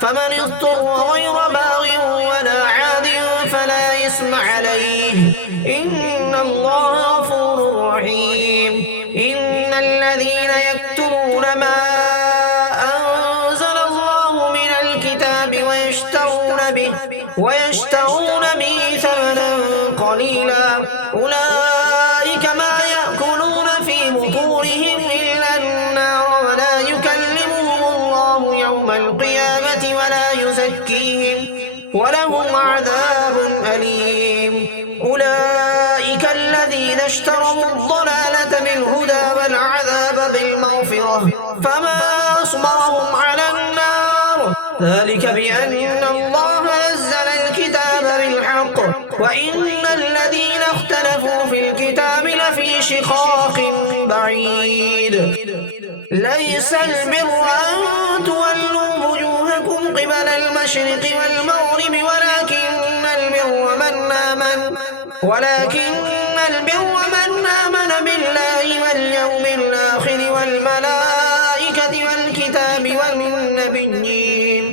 فمن اضطر غير باغ ولا عاد فلا إثم عليه إن الله غفور رحيم إن الذين يكتمون ما أنزل الله من الكتاب ويشترون به ثمنا قليلا أولئك ما يأكلون في بطونهم إلا النار ولا يكلمهم الله يوم القيامة ولا يزكيهم ولهم عذاب أليم أولئك الذين اشتروا الضلالة بالهدى والعذاب بالمغفرة فما أصبرهم على النار ذلك بأن الله نزل الكتاب بالحق وإن الذين اختلفوا في الكتاب لفي شقاق بعيد ليس البر أن تولوا وجوهكم قبل المشرق والمغرب ولكن البر من آمن بالله واليوم الآخر والملائكة والكتاب والنبيين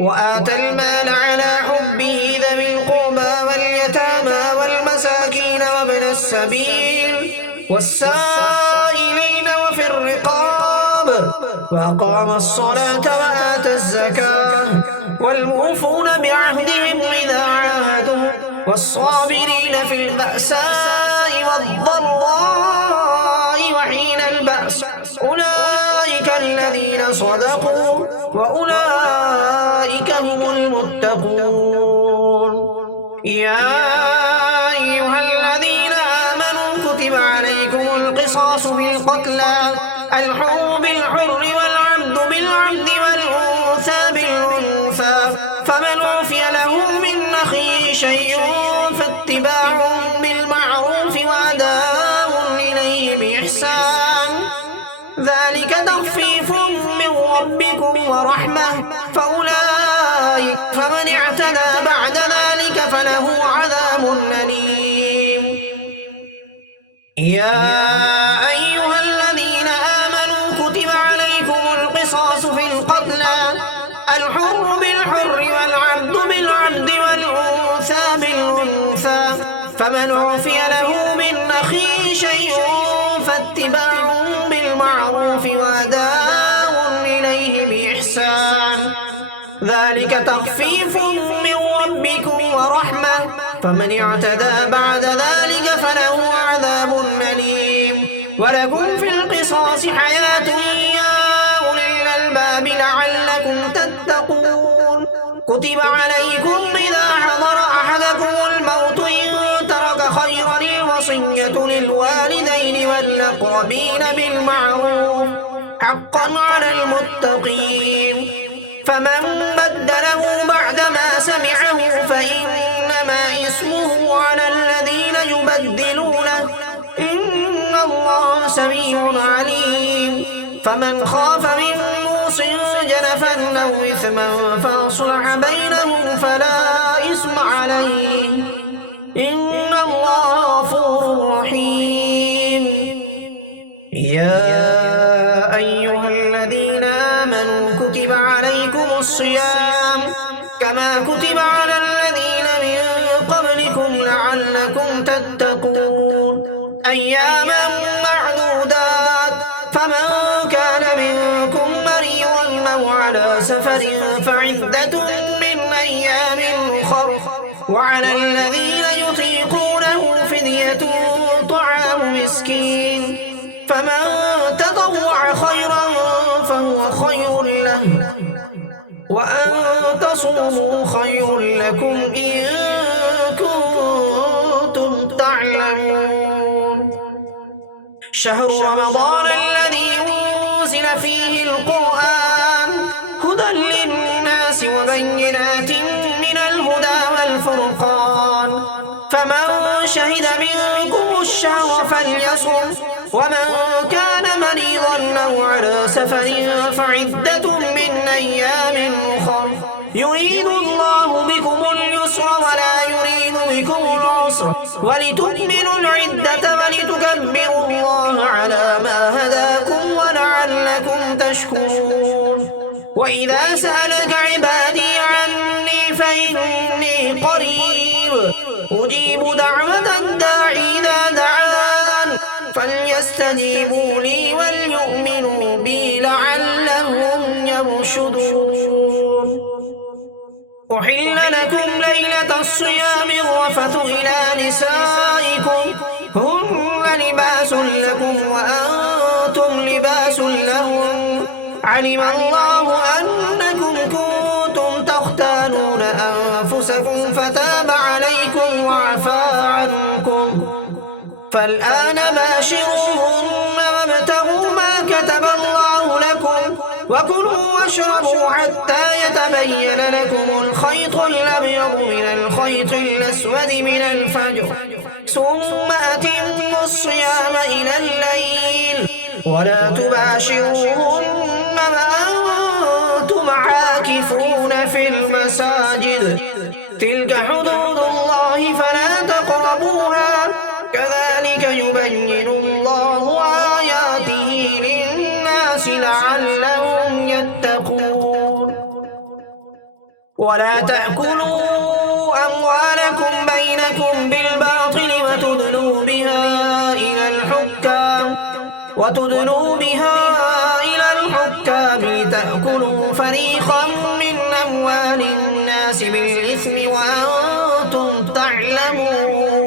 وآتى المال على حبه ذوي القربى واليتامى والمساكين وابن السبيل والسائلين وفي الرقاب وأقام الصلاة وآتى الزكاة والموفون بعهدهم إذا عاهدوا والصابرين في البأساء والضراء وحين البأس أولئك الذين صدقوا وأولئك هم المتقون يا أيها الذين آمنوا كتب عليكم القصاص في القتلى الحر بالحر والعبد بالعبد والأنثى بالأنثى فمن عفي له من أخيه شيء فاتباع بالمعروف وأداء إليه بإحسان ذلك تخفيف من ربكم ورحمة فمن اعتدى بعد ذلك فله عذاب أليم يا أيها الذين آمنوا كتب عليكم القصاص في القتلى الحر بالحر والعبد بالعبد والأنثى بالأنثى فمن عفي له من أخيه شيء فاتباع بالمعروف وأداء إليه بإحسان ذلك تخفيف من ربكم ورحمة فمن اعتدى بعد ذلك فله عذاب أليم ولكم في القصاص حياة يا أولي الألباب لعلكم تتقون كتب عليكم إذا حضر أحدكم الموت إن ترك خيرا الوصية للوالدين والأقربين بالمعروف حقا على المتقين فمن بدله بعدما سمعه فإنما اسمه على الذين يبدلونه إن الله سميع عليم فمن خاف من موص جنفا أو إثما فأصلح بينهم فلا إثم عليه إن الله غفور رحيم يا أيها الذين آمنوا كتب عليكم الصيام كما كتب على الذين من قبلكم لعلكم تتقون أياما معدودات فمن كان منكم مريضا أو على سفر فعدة من أيام أخر وعلى الذين يطيقونه فدية طعام مسكين فمن تطوع خيرا فهو خير له وأن تصوموا خير لكم إن كنتم تعلمون شهر رمضان الذي أنزل فيه القرآن هدى للناس وبينات من الهدى والفرقان فمن شهد منكم الشهر فليصم ومن كان مريضا أو على سفر فعدة من أيام أخر يريد الله بكم اليسر ولا يريد بكم العسر ولتكملوا العدة ولتكبروا الله على ما هداكم ولعلكم تشكرون وإذا سألك عبادي عني فإني قريب أجيب دعوة الداعي إذا دعان فليستجيبوا لي وليؤمنوا بي لعلهم يرشدون أحل لكم ليلة الصيام الرفث إلى نسائكم هن لباس لكم وأنتم لباس لهم علم الله أنكم كنتم تختانون أنفسكم فتاب عليكم وعفى عنكم فالآن باشروهن وابتغوا ما كتب الله لكم وكلوا واشربوا حتى يتبين لكم الخيط الأبيض من الخيط الأسود من الفجر ثم أتموا الصيام إلى الليل ولا تباشروهن وأنتم عاكفون في المساجد تلك حدود الله فلا تقربوها كذلك يبين الله آياته للناس لعلهم يتقون ولا تأكلوا أموالكم بينكم بالباطل وتدلوا بها إلى الحكام لتأكلوا فريقا من أموال الناس بالإثم وأنتم تعلمون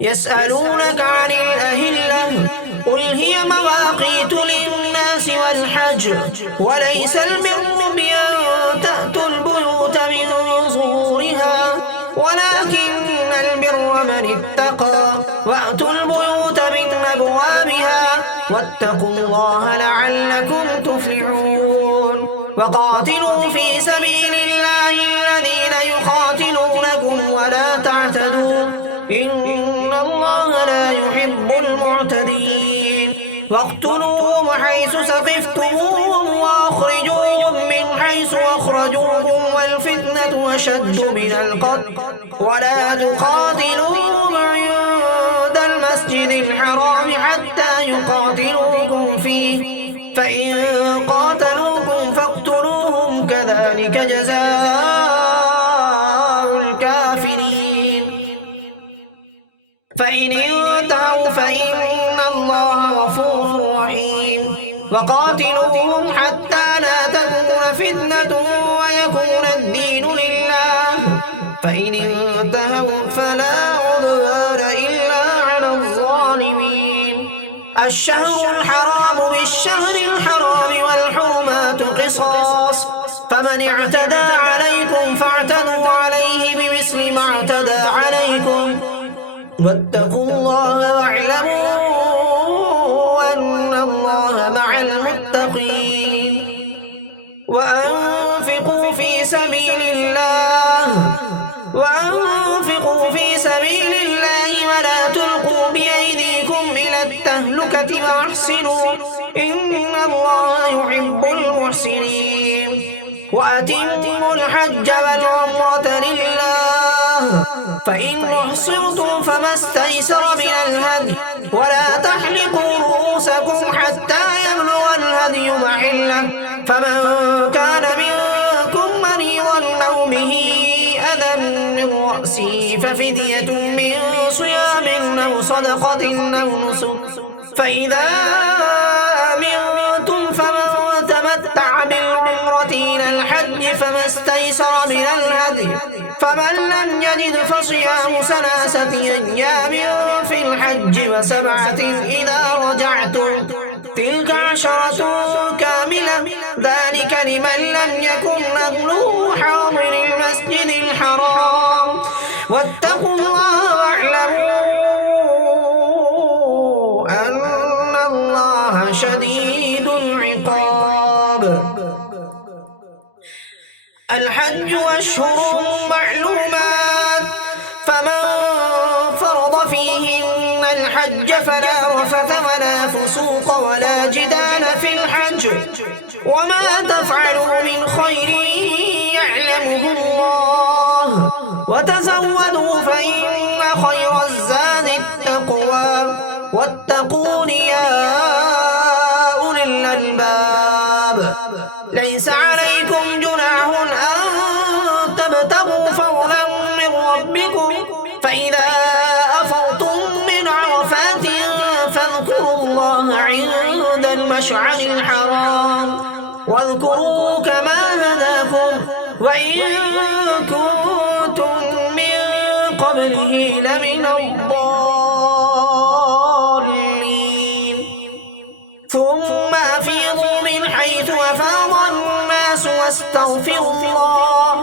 يسألونك عن الأهلة قل هي مواقيت للناس والحج وليس البر بأن تأتوا البيوت من ظهورها ولكن البر من اتقى وأتوا البيوت من أبوابها واتقوا الله لعلكم تفلحون وقاتلوا في سبيل الله الذين يقاتلونكم ولا تعتدوا إن الله لا يحب المعتدين واقتلوهم حيث ثقفتموهم وأخرجوهم من حيث أخرجوكم والفتنة أشد من القتل ولا تقاتلوهم عند المسجد الحرام حتى يقاتلوكم فيه فإن قاتلوكم فاقتلوهم كذلك جزاء الكافرين فإن انتهوا فإن الله غفور رحيم وقاتلوهم حتى لا تكون فتنة ويكون الدين لله فإن انتهوا فلا عدوان إلا على الظالمين الشهر الحرام بالشهر الحرام والحرمات قصاص فمن اعتدى عليكم فاعتدوا عليه بمثل ما اعتدى عليكم واتقوا الله واعلموا أن الله مع المتقين وأنفقوا في سبيل الله ولا تلقوا بأيديكم إلى التهلكة وأحسنوا إن الله يحب المحسنين وأتموا الحج والعمرة لله فإن أحصرتم فما استيسر من الهدي ولا تحلقوا فمن كان منكم مريضا أو به أذى من رأسه ففدية من صيام أو صدقة أو نسك فإذا أمنتم فمن تمتع بالعمرة إلى الحج فما استيسر من الهدي فمن لم يجد فصيام 3 أيام في الحج و7 إذا رجعتم تلك 10 كاملة ذلك لمن لم يكن أهله حاضر المسجد الحرام واتقوا الله واعلموا أن الله شديد العقاب. الحج أشهر معلومات فمن فرض فيهن الحج فلا رفث ولا فسوق ولا جدال في الحج وما تفعلوا من خير يعلمه الله وتزودوا فإن خير الزاد التقوى واتقون يا أولي الألباب. ليس عليكم جناح أن تبتغوا فضلا من ربكم فإذا أفضتم من عرفات فاذكروا الله عند المشعر الحرام واذكروا كما هداكم وإن كنتم من قبله لمن الضالين. ثم أفيضوا من حيث أفاض الناس واستغفروا الله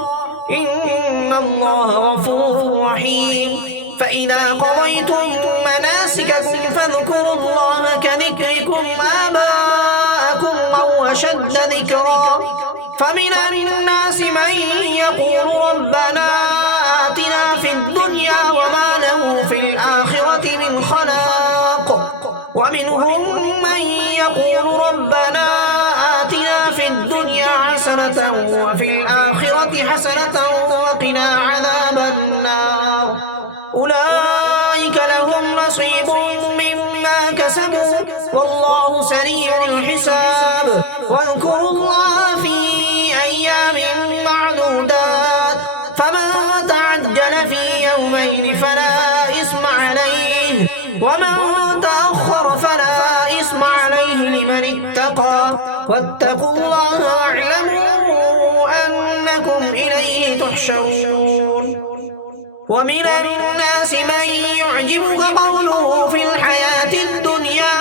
إن الله غفور رحيم. فإذا قضيتم مناسككم فاذكروا الله كذكركم آباءكم أو أشد ذكرا فمن الناس من يقول ربنا آتنا في الدنيا وما له في الآخرة من خلاق ومنهم من يقول ربنا آتنا في الدنيا حسنة وفي الآخرة حسنة وقنا عذاب النار. أولئك لهم نصيب مما كسبوا والله سريع الحساب. واذكروا الله في أيام معدودات فمن تعجل في يومين فلا إثم عليه ومن تأخر فلا إثم عليه لمن اتقى واتقوا الله واعلموا أنكم إليه تحشرون. ومن الناس من يعجبك قوله في الحياة الدنيا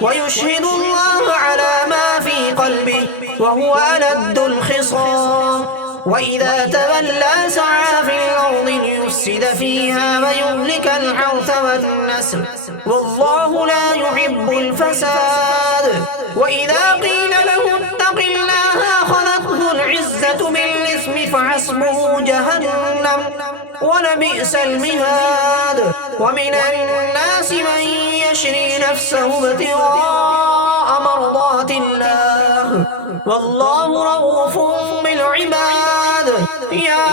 ويشهد الله على ما في قلبه وهو ألد الخصام وإذا تولى سعى في الأرض ليفسد فيها ويهلك الحرث والنسل والله لا يحب الفساد. وإذا قيل له اتق الله أخذته العزة بالإثم فحسبه جهنم ولبئس المهاد. ومن الناس من يشري نفسه ابتغاء مرضات الله والله رؤوف بالعباد. يا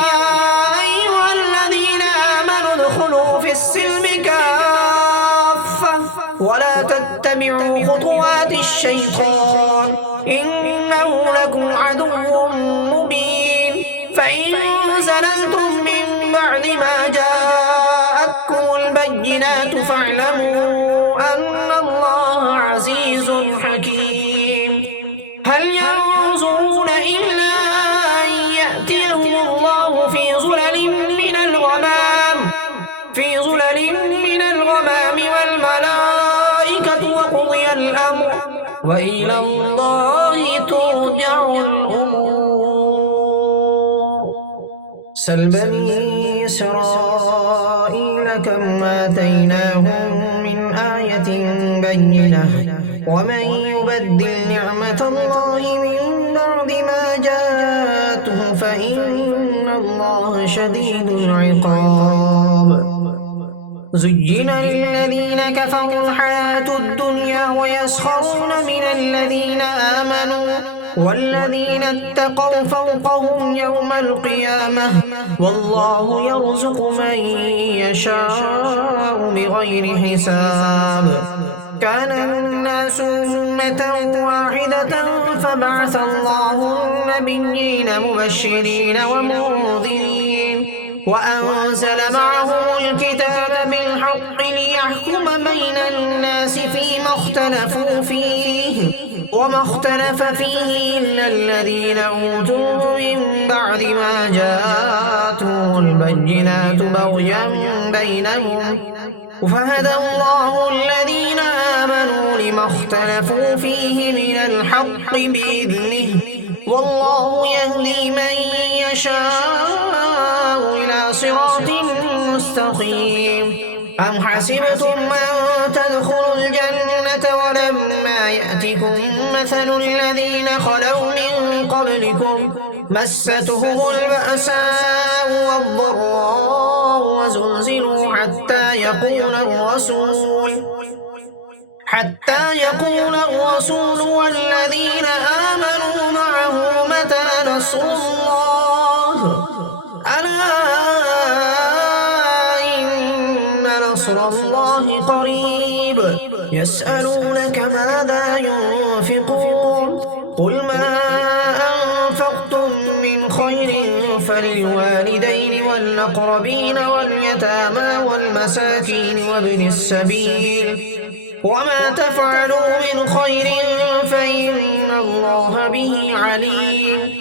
أيها الذين آمنوا ادخلوا في السلم كافة ولا تتبعوا خطوات الشيطان إنه لكم عدو مبين. فإن زللتم من بعد ما جاءتكم البينات فاعلموا أن الله عزيز حكيم. هل ينظرون إلا أن يأتيهم الله في ظلل من الغمام والملائكة وقضي الأمر وإلى الله ترجع الأمور. سل بني إسرائيل كم آتيناهم من آية بينة ومن يبدل نعمة الله من بعد ما جاءته فإن الله شديد العقاب. زين للذين كفروا الحياة الدنيا ويسخرون من الذين آمنوا والذين اتقوا فوقهم يوم القيامة والله يرزق من يشاء بغير حساب. كان الناس أمة واحدة فبعث الله النبيين مبشرين ومنذرين وأنزل معهم الكتاب بالحق ليحكم بين الناس فيما اختلفوا فيه وما اختلف فيه إلا الذين أوتوا من بعد ما جاءتهم البينات بغيا بينهم فهدى الله الذين آمنوا لما اختلفوا فيه من الحق بإذنه والله يهدي من يشاء إلى صراط مستقيم. أم حسبتم أن تدخلوا الجنة ولما يأتكم مثل الذين خلوا من قبلكم مستهم البأساء والضراء وزلزلوا حتى يقول الرسول والذين آمنوا معه متى نصر الله ألا إن نصر الله قريب. يسألونك ماذا ينفقون قل ما أنفقتم من خير فللوالدين والأقربين واليتامى والمساكين وابن السبيل وما تفعلوا من خير فإن الله به عليم.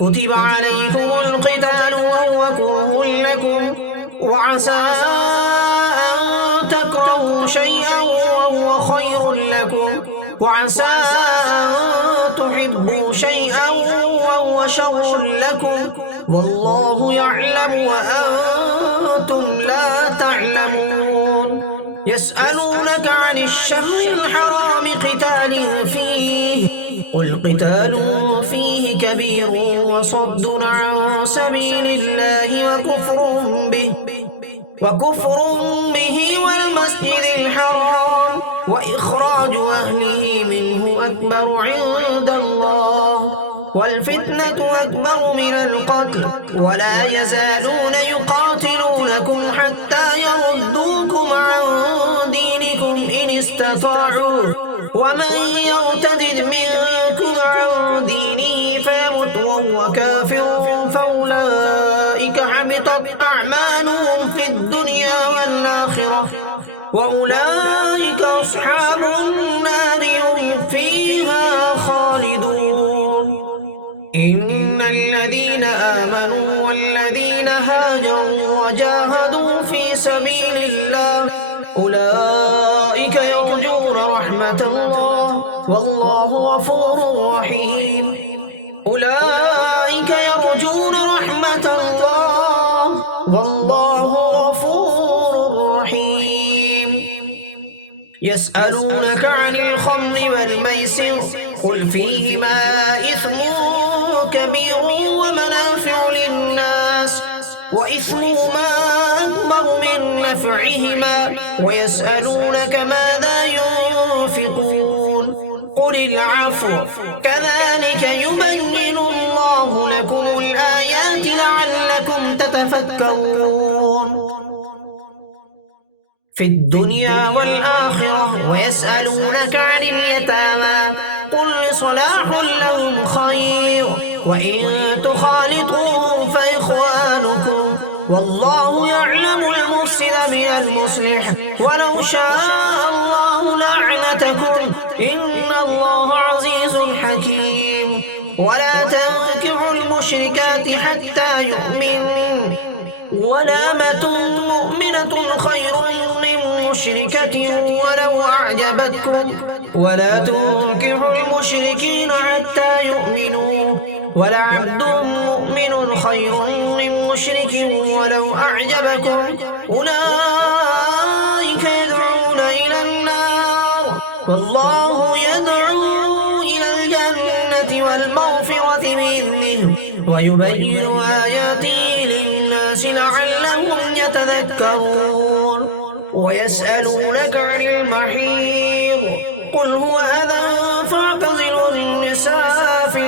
كتب عليكم القتال وهو كره لكم وعسى أن تكرهوا شيئا وهو خير لكم وعسى أن تحبوا شيئا وهو شر لكم والله يعلم وأنتم لا تعلمون. يسألونك عن الشهر الحرام قتال فيه قل قتال فيه كبير وصد عن سبيل الله وكفر به والمسجد الحرام وإخراج أهله منه أكبر عند الله والفتنة أكبر من القتل ولا يزالون يقاتلونكم حتى يردوكم عن دينكم إن استطاعوا ومن يرتد منكم عن دينه فيمت وهو كافر فأولئك حبطت أعمالهم في الدنيا والآخرة وأولئك أصحاب النار هم فيها خالدون. إن الذين آمنوا والذين هاجروا وجاهدوا في سبيل الله أولئك يرجون رحمة الله والله غفور رحيم. أولئك يرجون رحمة الله والله غفور رحيم. يسألونك عن الخمر والميسر قل فيهما إثم كبير ومنافع للناس وإثمهما أكبر من نفعهما ويسألونك ماذا ينفقون قل العفو كذلك يبين الله لكم الآيات لعلكم تتفكرون في الدنيا والآخرة. ويسألونك عن اليتامى قل صلاح لهم خير وإن تخالطوهم فإخوانكم والله يعلم المفسد من المصلح ولو شاء الله لأعنتكم إن الله عزيز حكيم. ولا تنكحوا المشركات حتى يؤمنوا ولأمة مؤمنة خير من مشركة ولو أعجبتكم ولا تنكحوا المشركين حتى يؤمنوا ولعبد مؤمن خير من مشرك ولو أعجبكم أولئك يدعون إلى النار والله يدعو إلى الجنة والمغفرة بإذنه ويبين آياته للناس لعلهم يتذكرون. ويسألونك عن المحيض قل هو أذى فاعتزلوا النساء في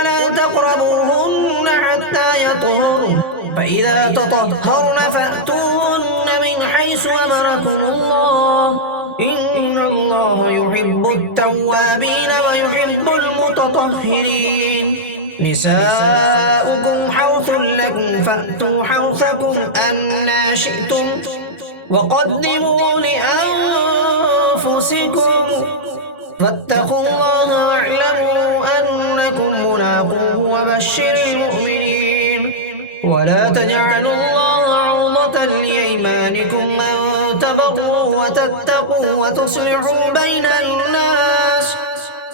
ولا تقربوهن حتى يطهرن فإذا تطهرن فأتوهن من حيث أمركم الله إن الله يحب التوابين ويحب المتطهرين نساؤكم حرث لكم فأتوا حرثكم أنى شئتم وقدموا لأنفسكم فاتقوا الله واعلموا أنكم ملاقوه وبشر المؤمنين ولا تجعلوا الله عرضة لأيمانكم أن تبروا وتتقوا وتصلحوا بين الناس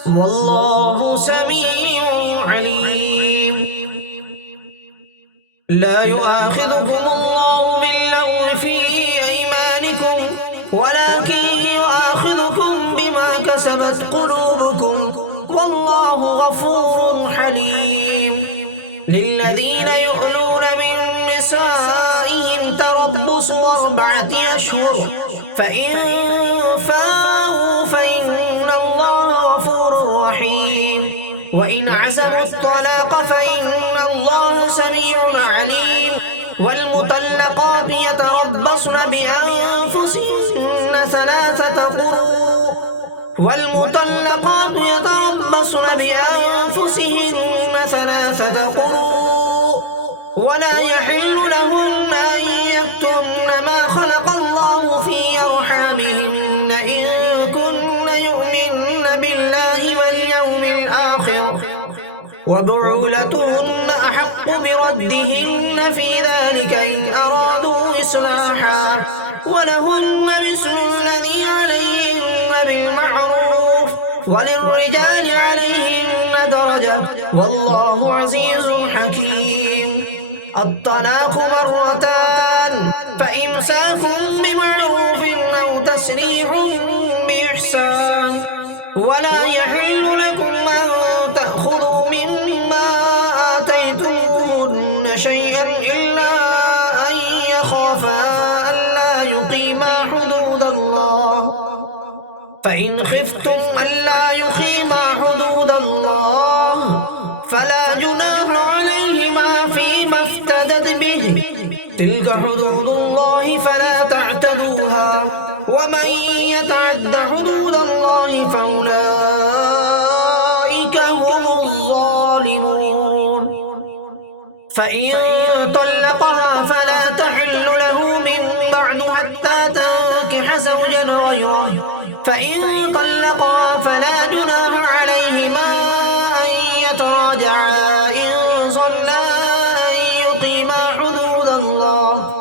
والله سميع عليم لا يؤاخذكم الله باللغو في أيمانكم ولكن يؤاخذكم بما كسبت قلوبكم والله غفور حليم للذين يؤلون من نسائهم تربص 4 أشهر فإن فاءوا فإن الله غفور رحيم وإن عزموا الطلاق فإن الله سميع عليم والمطلقات يتربصن بأنفسهن 3 قروء ولا يحل لهن أن يكتمن ما خلق الله في أرحامهن إن كن يؤمن بالله واليوم الآخر وبعولتهن أحق بردهن في ذلك إن أرادوا إصلاحا ولهن مثل الذي عليهن بالمعروف وللرجال عليهن درجة والله عزيز حكيم الطلاق 2 فإمساك بمعروف أو تسريح بإحسان ولا يحل لكم أن تأخذوا مما آتيتموهن شيئا إلا أن يخافا ألا يقيما حدود الله فإن خفتم ألا يقيما حدود الله فلا جناح عليهما فيما افتدت به تلك حدود الله فلا تعتدوها ومن يتعد حدود الله فأولئك هم الظالمون فإن طلقها فلا تحل له من بعد حتى تنكح زوجا غيره فإن طلقها فلا جناح عليهما أن يتراجعا إن ظنا أن يقيما حدود الله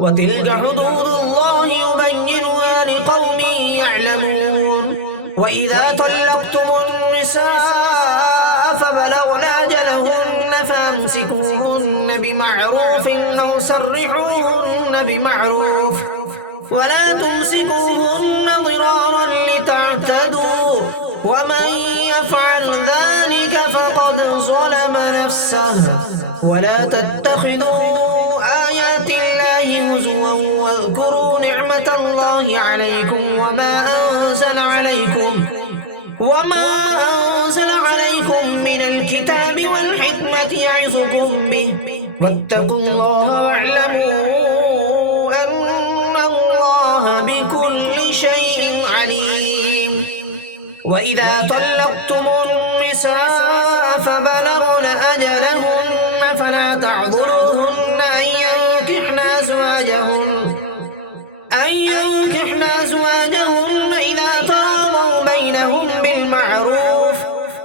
وتلك حدود الله يبينها لقوم يعلمون وإذا طلقتم النساء فبلغن أجلهن فامسكوهن بمعروف أو سرحوهن بمعروف ولا تمسكوهن ضرارا لتعتدوا ومن يفعل ذلك فقد ظلم نفسه ولا تتخذوا آيات الله هزوا واذكروا نعمة الله عليكم وما أنزل عليكم من الكتاب والحكمة يعظكم به واتقوا الله واعلموا أن الله بكل شيء عليم وإذا طلقتم النساء فبلغن أجلهن فلا تعذروهن أن ينكحن أزواجهن إذا تراضوا بينهم بالمعروف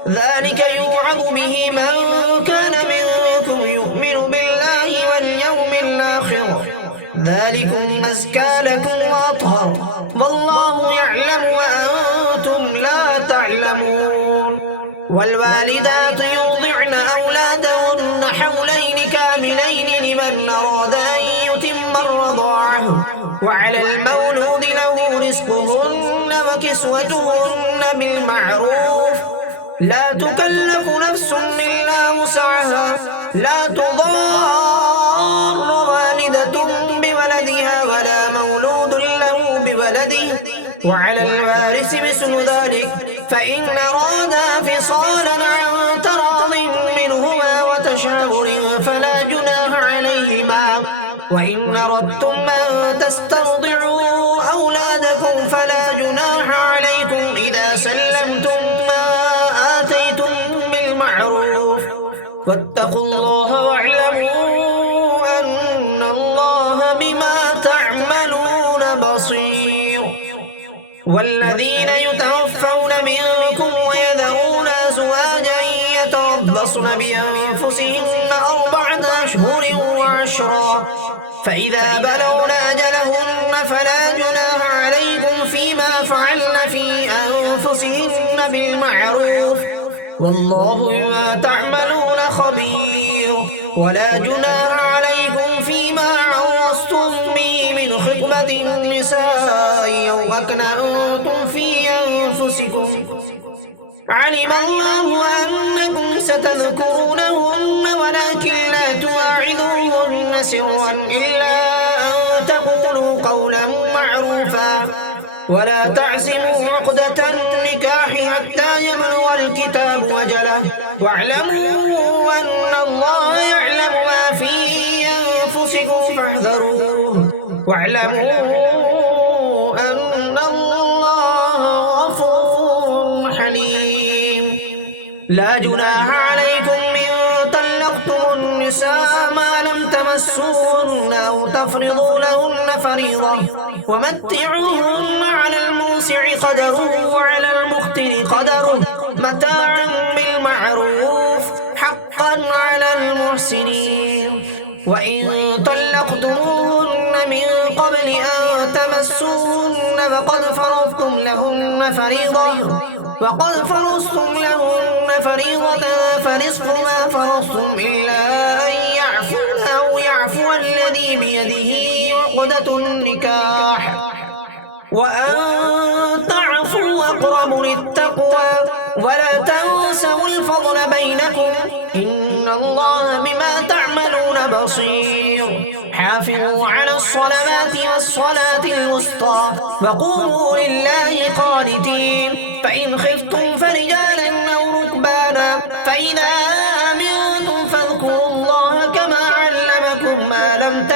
ذلك يوعظ به من كان منكم يؤمن بالله واليوم الآخر ذلكم أزكى لكم وأطهر والله يعلم وأنتم لا تعلمون والوالدات يرضعن أولادهن حولين كاملين لمن أراد أن يتم الرضاعة وعلى المولود له رزقهن وكسوتهن بالمعروف لا تكلف نفس إلا وسعها لا تضار والدة بولدها ولا مولود له بولده وعلى الوارث مثل ذلك فإن أرادا فصالا عن تراض وتشاور فلا جناح عليهما وإن أردتم أن تسترضعوا أولادكم فلا جناح عليكم إذا سلمتم ما آتيتم بالمعروف واتقوا الله واعلموا أن الله بما تعملون بصير. والذين يتوفون منكم ويذرون أزواجا يتربصن بأنفسهن 4 أشهر و10 فإذا بلغن أجلهن فلا جناح عليكم فيما فعلن في أنفسهن بالمعروف والله بما تعملون خبير. ولا جناح عليكم فيما عرضتم به من خطبة النساء أو أكننتم في أنفسكم علم الله أنكم ستذكرونهن ولكن لا تواعدوهن سرا إلا أن تقولوا قولا معروفا ولا تعزموا عقدة النكاح حتى يبلغ الكتاب أجله واعلموا أن الله يعلم ما في أنفسكم فاحذروه واعلموا أن الله غفور حليم. لا جناح عليكم إن طلقتم النساء ما لم تمسوهن أو تفرضوا لهن فريضة ومتعوهن على الموسع قدره وعلى المقتر قدره متاعا بالمعروف حقا على المحسنين. وإن طلقتموهن من قبل أن تمسوهن فقد فرضتم لهن فريضة فنصف ما فرضتم إلا أن يعفون أو يعفو الذي بيده عقدة النكاح وأن تعفوا أقرب للتقوى ولا تنسوا الفضل بينكم إن الله بما تعملون بصير. حافظوا على الصلوات والصلاة الوسطى وقوموا لله قانتين. فإن خفتم فرجالا أو ركبانا فإذا أمنتم فاذكروا الله كما علمكم ما لم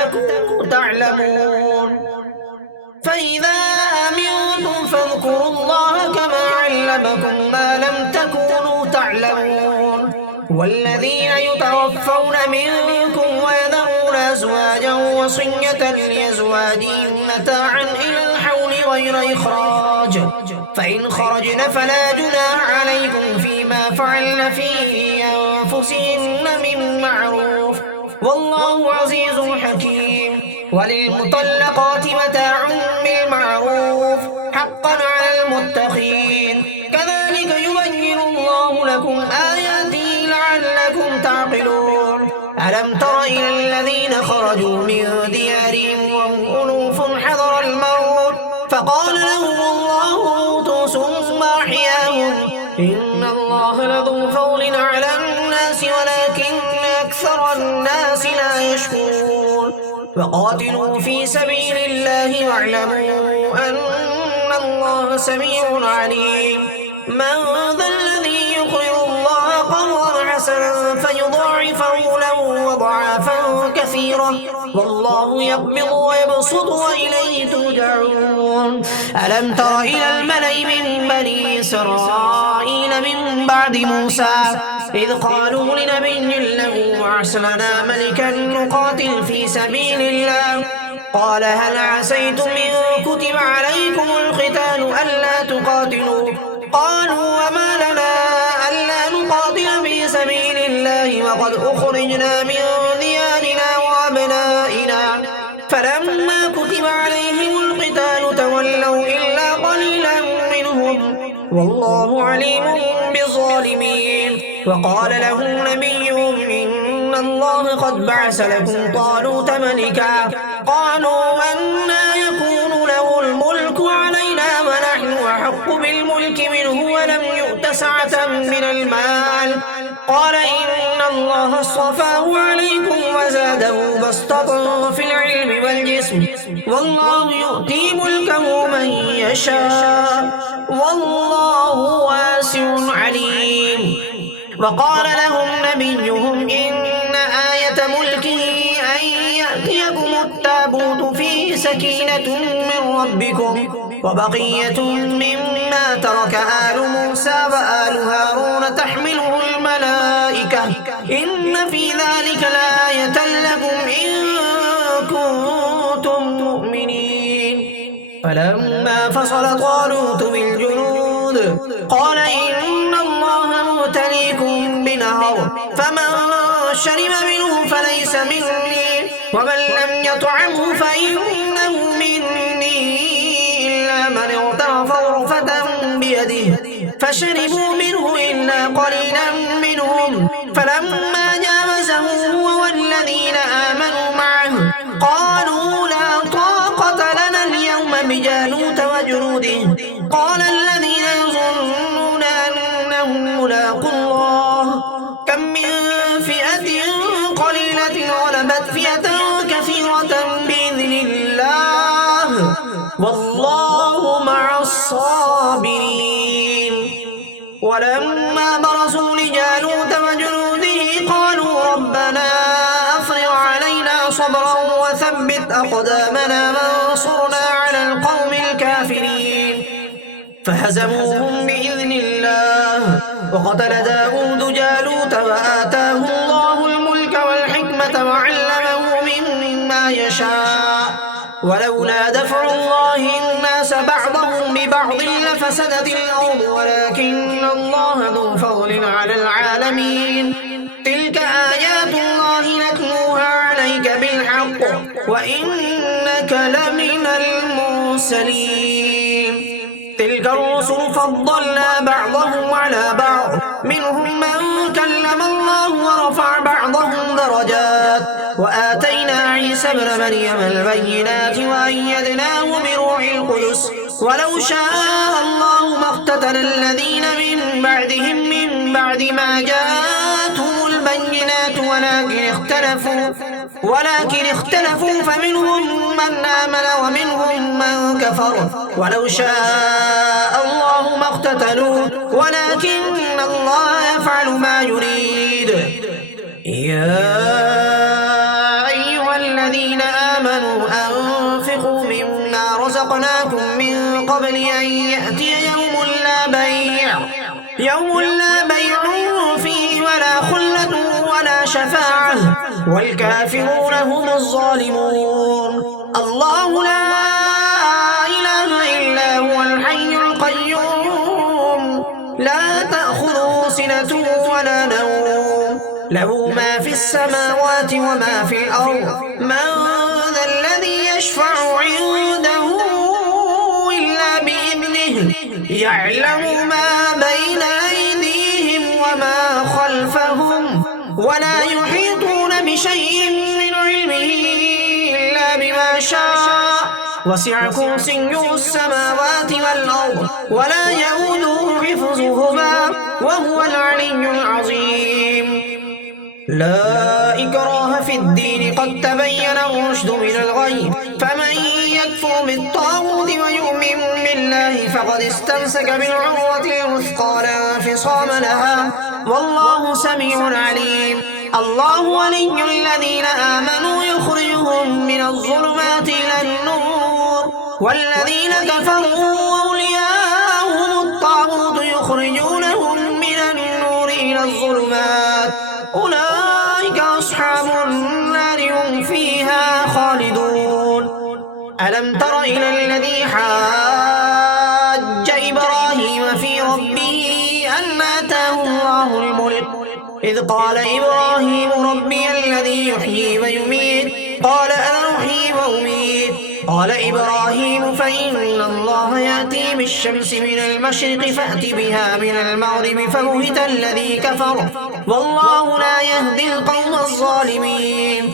تكونوا تعلمون. والذين يتوفون منكم ويذرون أزواجا وصية لأزواجهم متاعا إلى الحول غير إخراج فإن خرجن فلا جناح عليكم فيما فعلن في أنفسهن من معروف والله عزيز حكيم. وللمطلقات متاع بالمعروف حقا على المتقين كذلك يبين الله لكم آياته لعلكم تعقلون. ألم تر إلى الذين خرجوا من ديارهم وهم ألوف حذر الموت فقال لهم الله موتوا ثم أحياهم إن الله لذو فضل على الناس ولكن أكثر الناس لا يشكرون. وقاتلوا في سبيل الله واعلموا أن الله سميع عليم. من ذا الذي يقرض الله قرضا حسنا فيضاعفه له أضعافا كثيرة والله يقبض ويبسط وإليه ترجعون. ألم تر إلى الملأ من بني إسرائيل من بعد موسى إذ قالوا لنبي له ابعث لنا ملكا نقاتل في سبيل الله قال هل عسيتم إن كتب عليكم القتال ألا تقاتلوا قالوا وما لنا ألا نقاتل في سبيل الله وقد أخرجنا من ديارنا وأبنائنا فلما كتب عليهم القتال تولوا إلا قليلا منهم والله عليم بالظالمين. وقال لهم نبيهم إن الله قد بعث لكم طالوت ملكا قالوا أنى يكون له الملك علينا ونحن أحق بالملك منه ولم يؤت سعة من المال قال إن الله اصطفاه عليكم وزاده بسطة في العلم والجسم والله يؤتي ملكه من يشاء والله واسع عليم. وقال لهم نبيهم إن سكينة من ربكم وبقية مما ترك آل موسى وآل هارون تحمله الملائكة إن في ذلك لآية لكم إن كنتم مؤمنين. فلما فصل طالوت بالجنود قال إن الله مبتليكم بنهر فمن شرب منه فليس مني ومن لم يطعمه فإنه مني إلا من اغترف غرفة بيده فشربوا منه إلا قليلا منهم. فلما جاوزه هو والذين آمنوا معه قالوا لا طاقة لنا اليوم بجالوت وجنوده قال الذين يظنون أنهم ملاقو الله كم من فئة قليلة غلبت فئة كثيرة بإذن الله والله مع الصابرين. ولما برزوا لجالوت وجنوده قالوا ربنا أفرغ علينا صبرا وثبت أقدامنا وانصرنا على القوم الكافرين. فهزموهم بإذن الله وقتل داود جالوت وآتاه الله الملك والحكمة وعلمه مما يشاء ولولا دفع الله الناس بعضهم ببعض لفسدت الأرض ولكن الله ذو فضل على العالمين. تلك آيات الله نتلوها عليك بالحق وإنك لمن المرسلين. تلك الرسل فضلنا بعضهم على بعض منهم من كلم الله ورفع بعضهم درجات وآتينا عيسى ابن مريم البينات وأيدناه بروح القدس ولو شاء الله ما اقتتل الذين من بعدهم من بعد ما جاءتهم البينات ولكن اختلفوا فمنهم من آمن ومنهم من كفر ولو شاء الله ما اقتتلوا ولكن الله يفعل ما يريد. يا أيها الذين آمنوا أنفقوا مما رزقناكم من قبل أن يأتي يوم لا بيع فيه ولا خلة ولا شفاعة والكافرون هم الظالمون. الله لا إله إلا هو الحي القيوم لا تأخذه سنة ولا نوم له ما في السماوات وما في الأرض من ذا الذي يشفع عنده إلا بإذنه يعلم ما بين أيديهم وما خلفهم ولا يحيطون بشيء من علمه إلا بما شاء وسع كرسيه السماوات والأرض ولا يؤوده حفظهما وهو العلي العظيم. لا إكراه في الدين قد تبين الرشد من الغي فمن يكفر بالطاغوت ويؤمن بالله فقد استمسك بالعروة الوثقى لا انفصام لها والله سميع عليم. الله ولي الذين آمنوا يخرجهم من الظلمات إلى النور والذين كفروا أولياءهم الطاغوت يخرجونهم من النور إلى الظلمات أولئك أصحاب النار هم فيها خالدون. ألم تر إلى الذي حاج إبراهيم في ربه أن آتاه الله الملك إذ قال إبراهيم ربي الذي يحيي ويميت قال أنا أحيي وأميت قال إبراهيم فإن الله يأتي بالشمس من المشرق فأت بها من المغرب فبهت الذي كفر والله لا يهدي القوم الظالمين.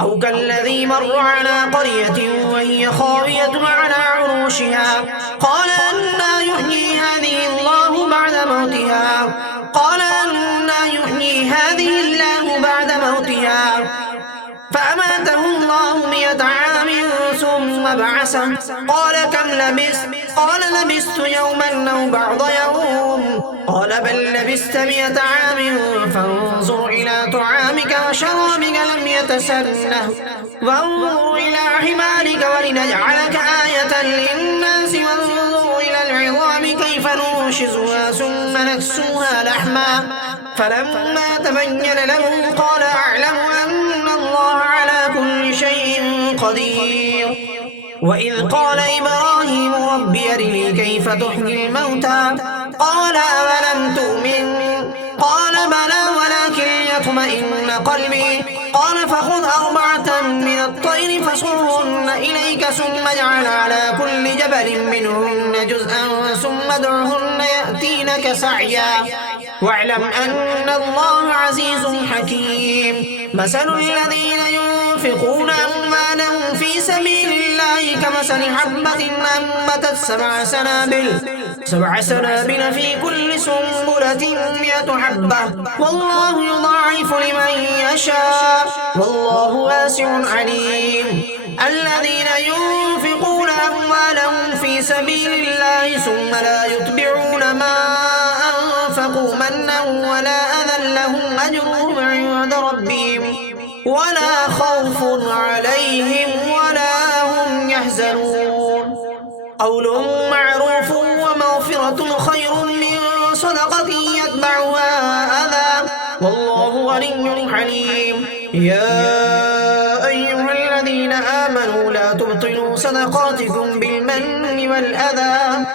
أو كالذي مر على قرية وهي خاوية على عروشها قال أنى يحيي هذه الله بعد موتها فأماته الله 100 عام ثم بعثه قال كم لبثت قال لبثت يوما أو بعض يوم قال بل لبثت 100 عام فانظر إلى طعامك وشرابك لم يتسنه وانظر إلى حمارك ولنجعلك آية للناس وانظر إلى العظام كيف ننشزها ثم نكسوها لحما فلما تبين له قال أعلم أن الله على كل شيء قدير. وإذ قال إبراهيم رب أرني كيف تحيي الموتى قال أولم تؤمن قال بلى ولكن ليطمئن قلبي قال فخذ 4 من الطير فصرهن إليك ثم اجعل على كل جبل منهن جزءا ثم ادعهن يأتينك سعيا واعلم أن الله عزيز حكيم. مثل الذين ينفقون أموالهم في سبيل الله كمثل حبة أنبتت 7 سنابل في كل سنبلة 100 حبة والله يضاعف لمن يشاء والله واسع عليم. الذين ينفقون أموالهم في سبيل الله ثم لا يتبعون ما أنفقوا منا ولا أذى لهم أجرهم عند ربهم ولا خوف عليهم ولا هم يحزنون. قول معروف ومغفرة خير من صدقة يتبعها أذى والله غني حليم. يا أيها الذين آمنوا لا تبطلوا صدقاتكم بالمن والأذى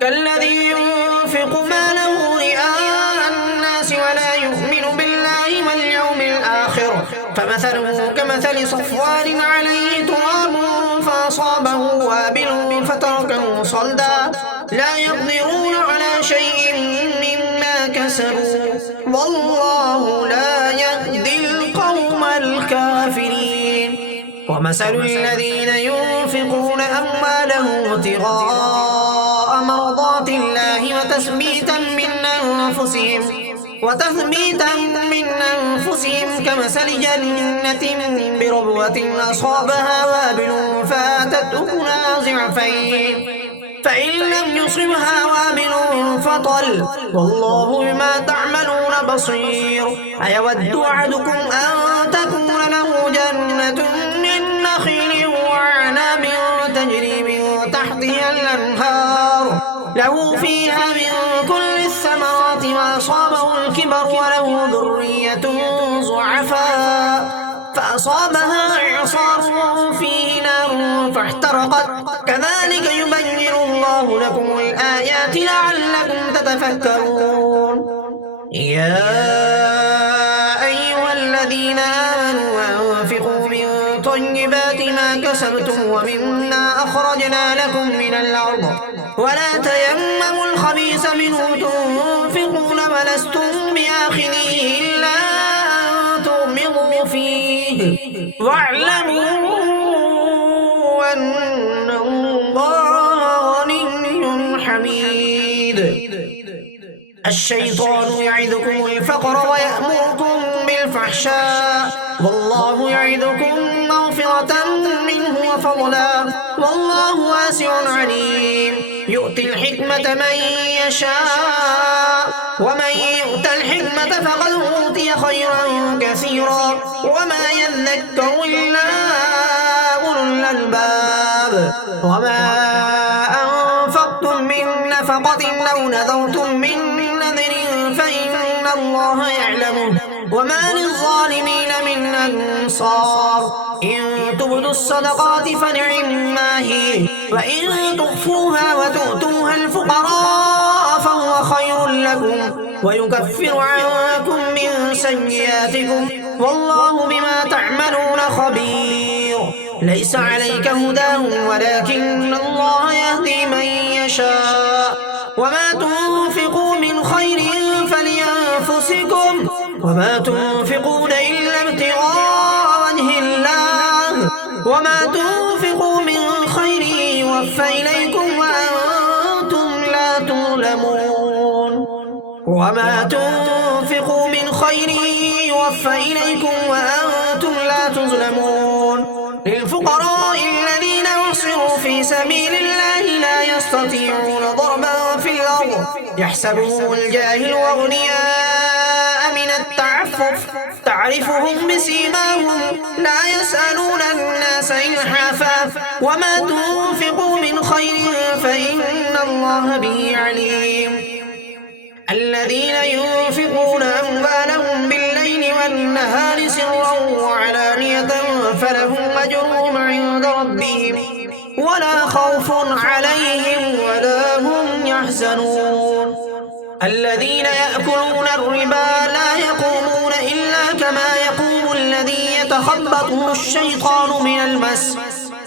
كالذي ينفق ماله رئاء الناس ولا يؤمن بالله واليوم الآخر فمثله كمثل صفوان عليه تراب فأصابه وابل فتركه صلدا لا يقدرون على شيء مما كسبوا والله لا يهدي القوم الكافرين. ومثل الذين ينفقون أموالهم ابتغاء مرضات الله وتثبيتا من أنفسهم كمثل جنة بربوة أصابها وابل فآتت أكلها ضعفين فإن لم يصبها وابل فطل والله بما تعملون بصير. أيود أحدكم أن تكون له جنة من نخيل وأعناب تجري من تحتها الأنهار له فيها من كل الثمرات وأصابه الكبر وله ذرية ضعفاء فأصابها إعصار فيه نار فاحترقت كذلك يبين الله لكم الآيات لعلكم تتفكرون. يا أيها الذين آمنوا أنفقوا من طيبات ما كسبتم ومما أخرجنا لكم من الأرض ولا تيمموا الخبيث منه تنفقون ولستم بآخذيه إلا أن تغمضوا فيه واعلموا أن الله غني حميد. الشيطان يعدكم الفقر ويأمركم بالفحشاء والله يعدكم مغفرة منه وفضلا والله واسع عليم. يؤتي الحكمة من يشاء ومن يؤت الحكمة فقد أوتي خيرا كثيرا وما يذكر إلا أولو الألباب. وما أنفقتم من نفقة أو نذرتم من نذر فإن الله يعلمه وما للظالمين من أنصار. إن تبدوا الصدقات فنعما هي وإن تخفوها وتؤتوها الفقراء فهو خير لكم ويكفر عنكم من سيئاتكم والله بما تعملون خبير. ليس عليك هداهم ولكن الله يهدي من يشاء وما تنفقوا من خير فلأنفسكم وما تنفقون إلا ابتغاء وجه الله وما تنفقوا من خير يوفى إليكم وأنتم لا تظلمون. وما تنفقوا من خير يوفى إليكم وأنتم لا تظلمون. للفقراء الذين أحصروا في سبيل الله لا يستطيعون ضربا في الأرض يحسبهم الجاهل أغنياء من التعفف تعرفهم بسيماهم لا يسألون الناس إلحافا وما تنفقوا من خير فإن الله به عليم الذين ينفقون أموالهم بالليل والنهار سرا وعلانية فلهم أجرهم عند ربهم ولا خوف عليهم ولا هم يحزنون الذين يأكلون الربا لا يقومون إلا كما يقوم الذي يتخبطه الشيطان من المس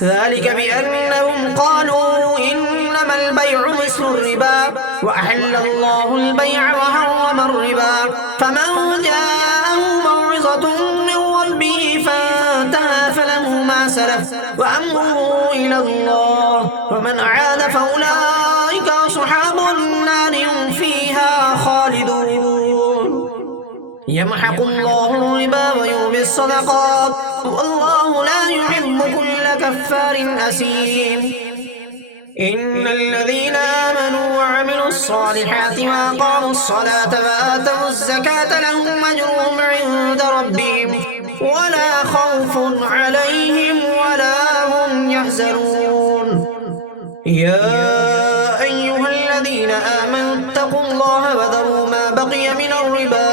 ذلك بأنهم قالوا إنما البيع مثل الربا وأحل الله البيع وحرم الربا فمن جاءه موعظة من ربه فانتهى فله ما سلف وأمره إلى الله ومن عاد فأولئك أصحاب النار هم فيها خالدون يمحق الله الربا ويربي الصدقات والله لا يحب كل كفار أثيم إن الذين آمنوا وعملوا الصالحات وأقاموا الصلاة وآتوا الزكاة لهم أجرهم عند ربهم ولا خوف عليهم ولا هم يحزنون يا أيها الذين آمنوا اتقوا الله وذروا ما بقي من الربا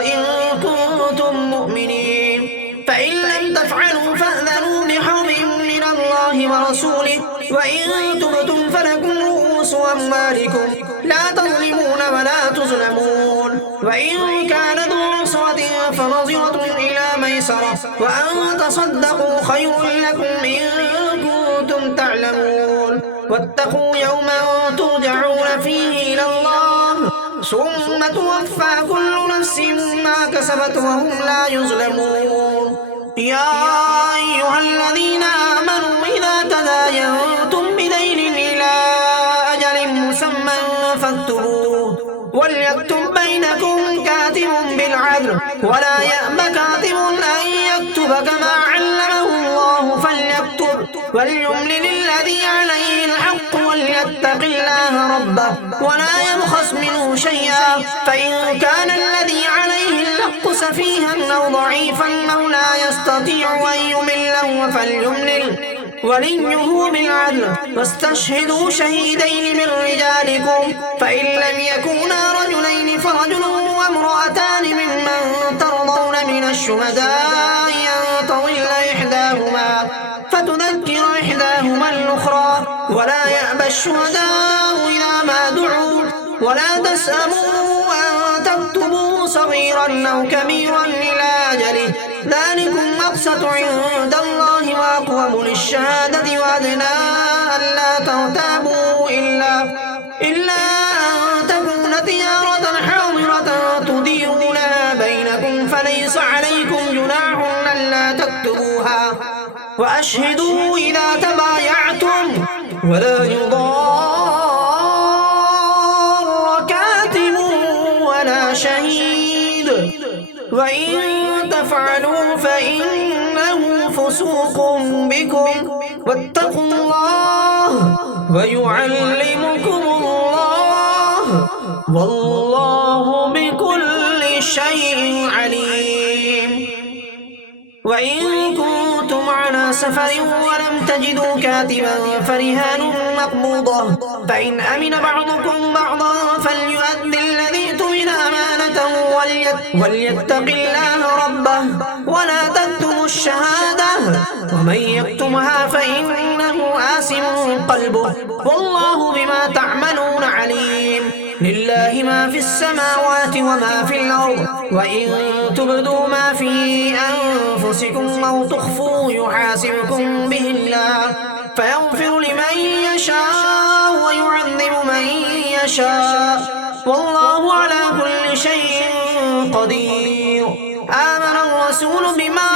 إن كنتم مؤمنين فإن لم تفعلوا فأذنوا بحرب من الله ورسوله وإن تبتم فلكم رؤوس أموالكم لا تظلمون ولا تظلمون وإن كان ذو عسرة فنظرة إلى ميسرة وأن تصدقوا خير لكم إن كنتم تعلمون واتقوا يوما ترجعون فيه إلى الله ثم توفى كل نفس ما كسبت وهم لا يظلمون يا أيها الذين آمنوا إذا تداينتم بدين إلى أجل مسمى فاكتبوه وليكتب بينكم كاتب بالعدل ولا يأب كاتب أن يكتب كما علمه الله فليكتب وليملل الذي عليه الحق وليتق الله ربه ولا يبخس منه شيئا فإن كان الذي عليه الحق سفيها أو ضعيفا أو لا يستطيع أن يمله فليملل وليه بالعدل واستشهدوا شهيدين من رجالكم فإن لم يكونا رجلين فرجل وامرأتان ممن ترضون من الشهداء أن تضل إحداهما فتذكر إحداهما الأخرى ولا يأبى الشهداء إذا ما دعوا ولا تسأموا أن تكتبوا صغيرا أو كبيرا إلى أجله ذلكم أقسط عند الله وأقوم للشهادة وأدنى ألا ترتابوا إلا أن تكون تجارة حاضرة تديرونها بينكم فليس عليكم جناح ألا تكتبوها وأشهدوا إذا تبايعتم ولا يضار كاتب ولا شهيد وإن تفعلوا فإنه فسوق بكم واتقوا الله ويعلمكم الله والله بكل شيء عليم وإن كنتم على سفر ولم تجدوا كاتبا فرهان مقبوضة فإن أمن بعضكم بعضا فليؤدي الذي اؤتمن أمانته وليتق الله ربه ولا تكتموا الشهادة ومن يكتمها فإنه آثم قلبه والله بما تعملون عليم لله ما في السماوات وما في الأرض وإن تبدوا ما في أنفسكم أو تخفوا يحاسبكم به الله فيغفر لمن يشاء ويعذب من يشاء والله على كل شيء قدير آمن الرسول بما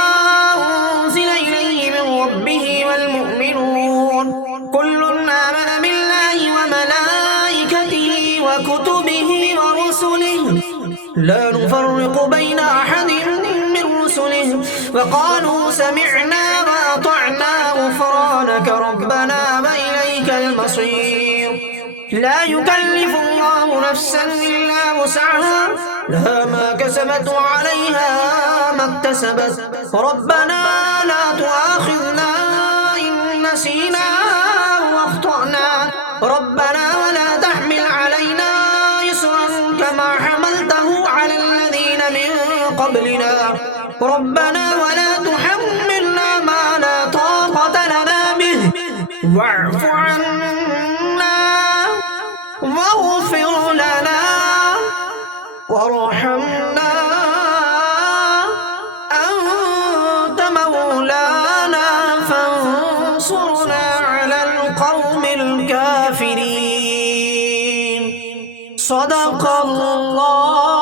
أنزل إليه من ربه والمؤمنون كل آمن بالله وملائكته وكتبه ورسله لا نفرق بين أحد من رسله وقالوا سمعنا وأطعنا غفرانك ربنا وإليك المصير لا يكلف الله نفسا إلا وسعها لها ما كسبت وعليها ما اكتسبت ربنا لا تؤاخذنا إن نسينا واخطأنا ربنا ولا تحمل علينا إصرا كما حملته على الذين من قبلنا ربنا ولا تحملنا ما لا طاقة لنا به واعف عنا واغفر لنا وارحمنا أنت مولانا فانصرنا على القوم الكافرين صدق الله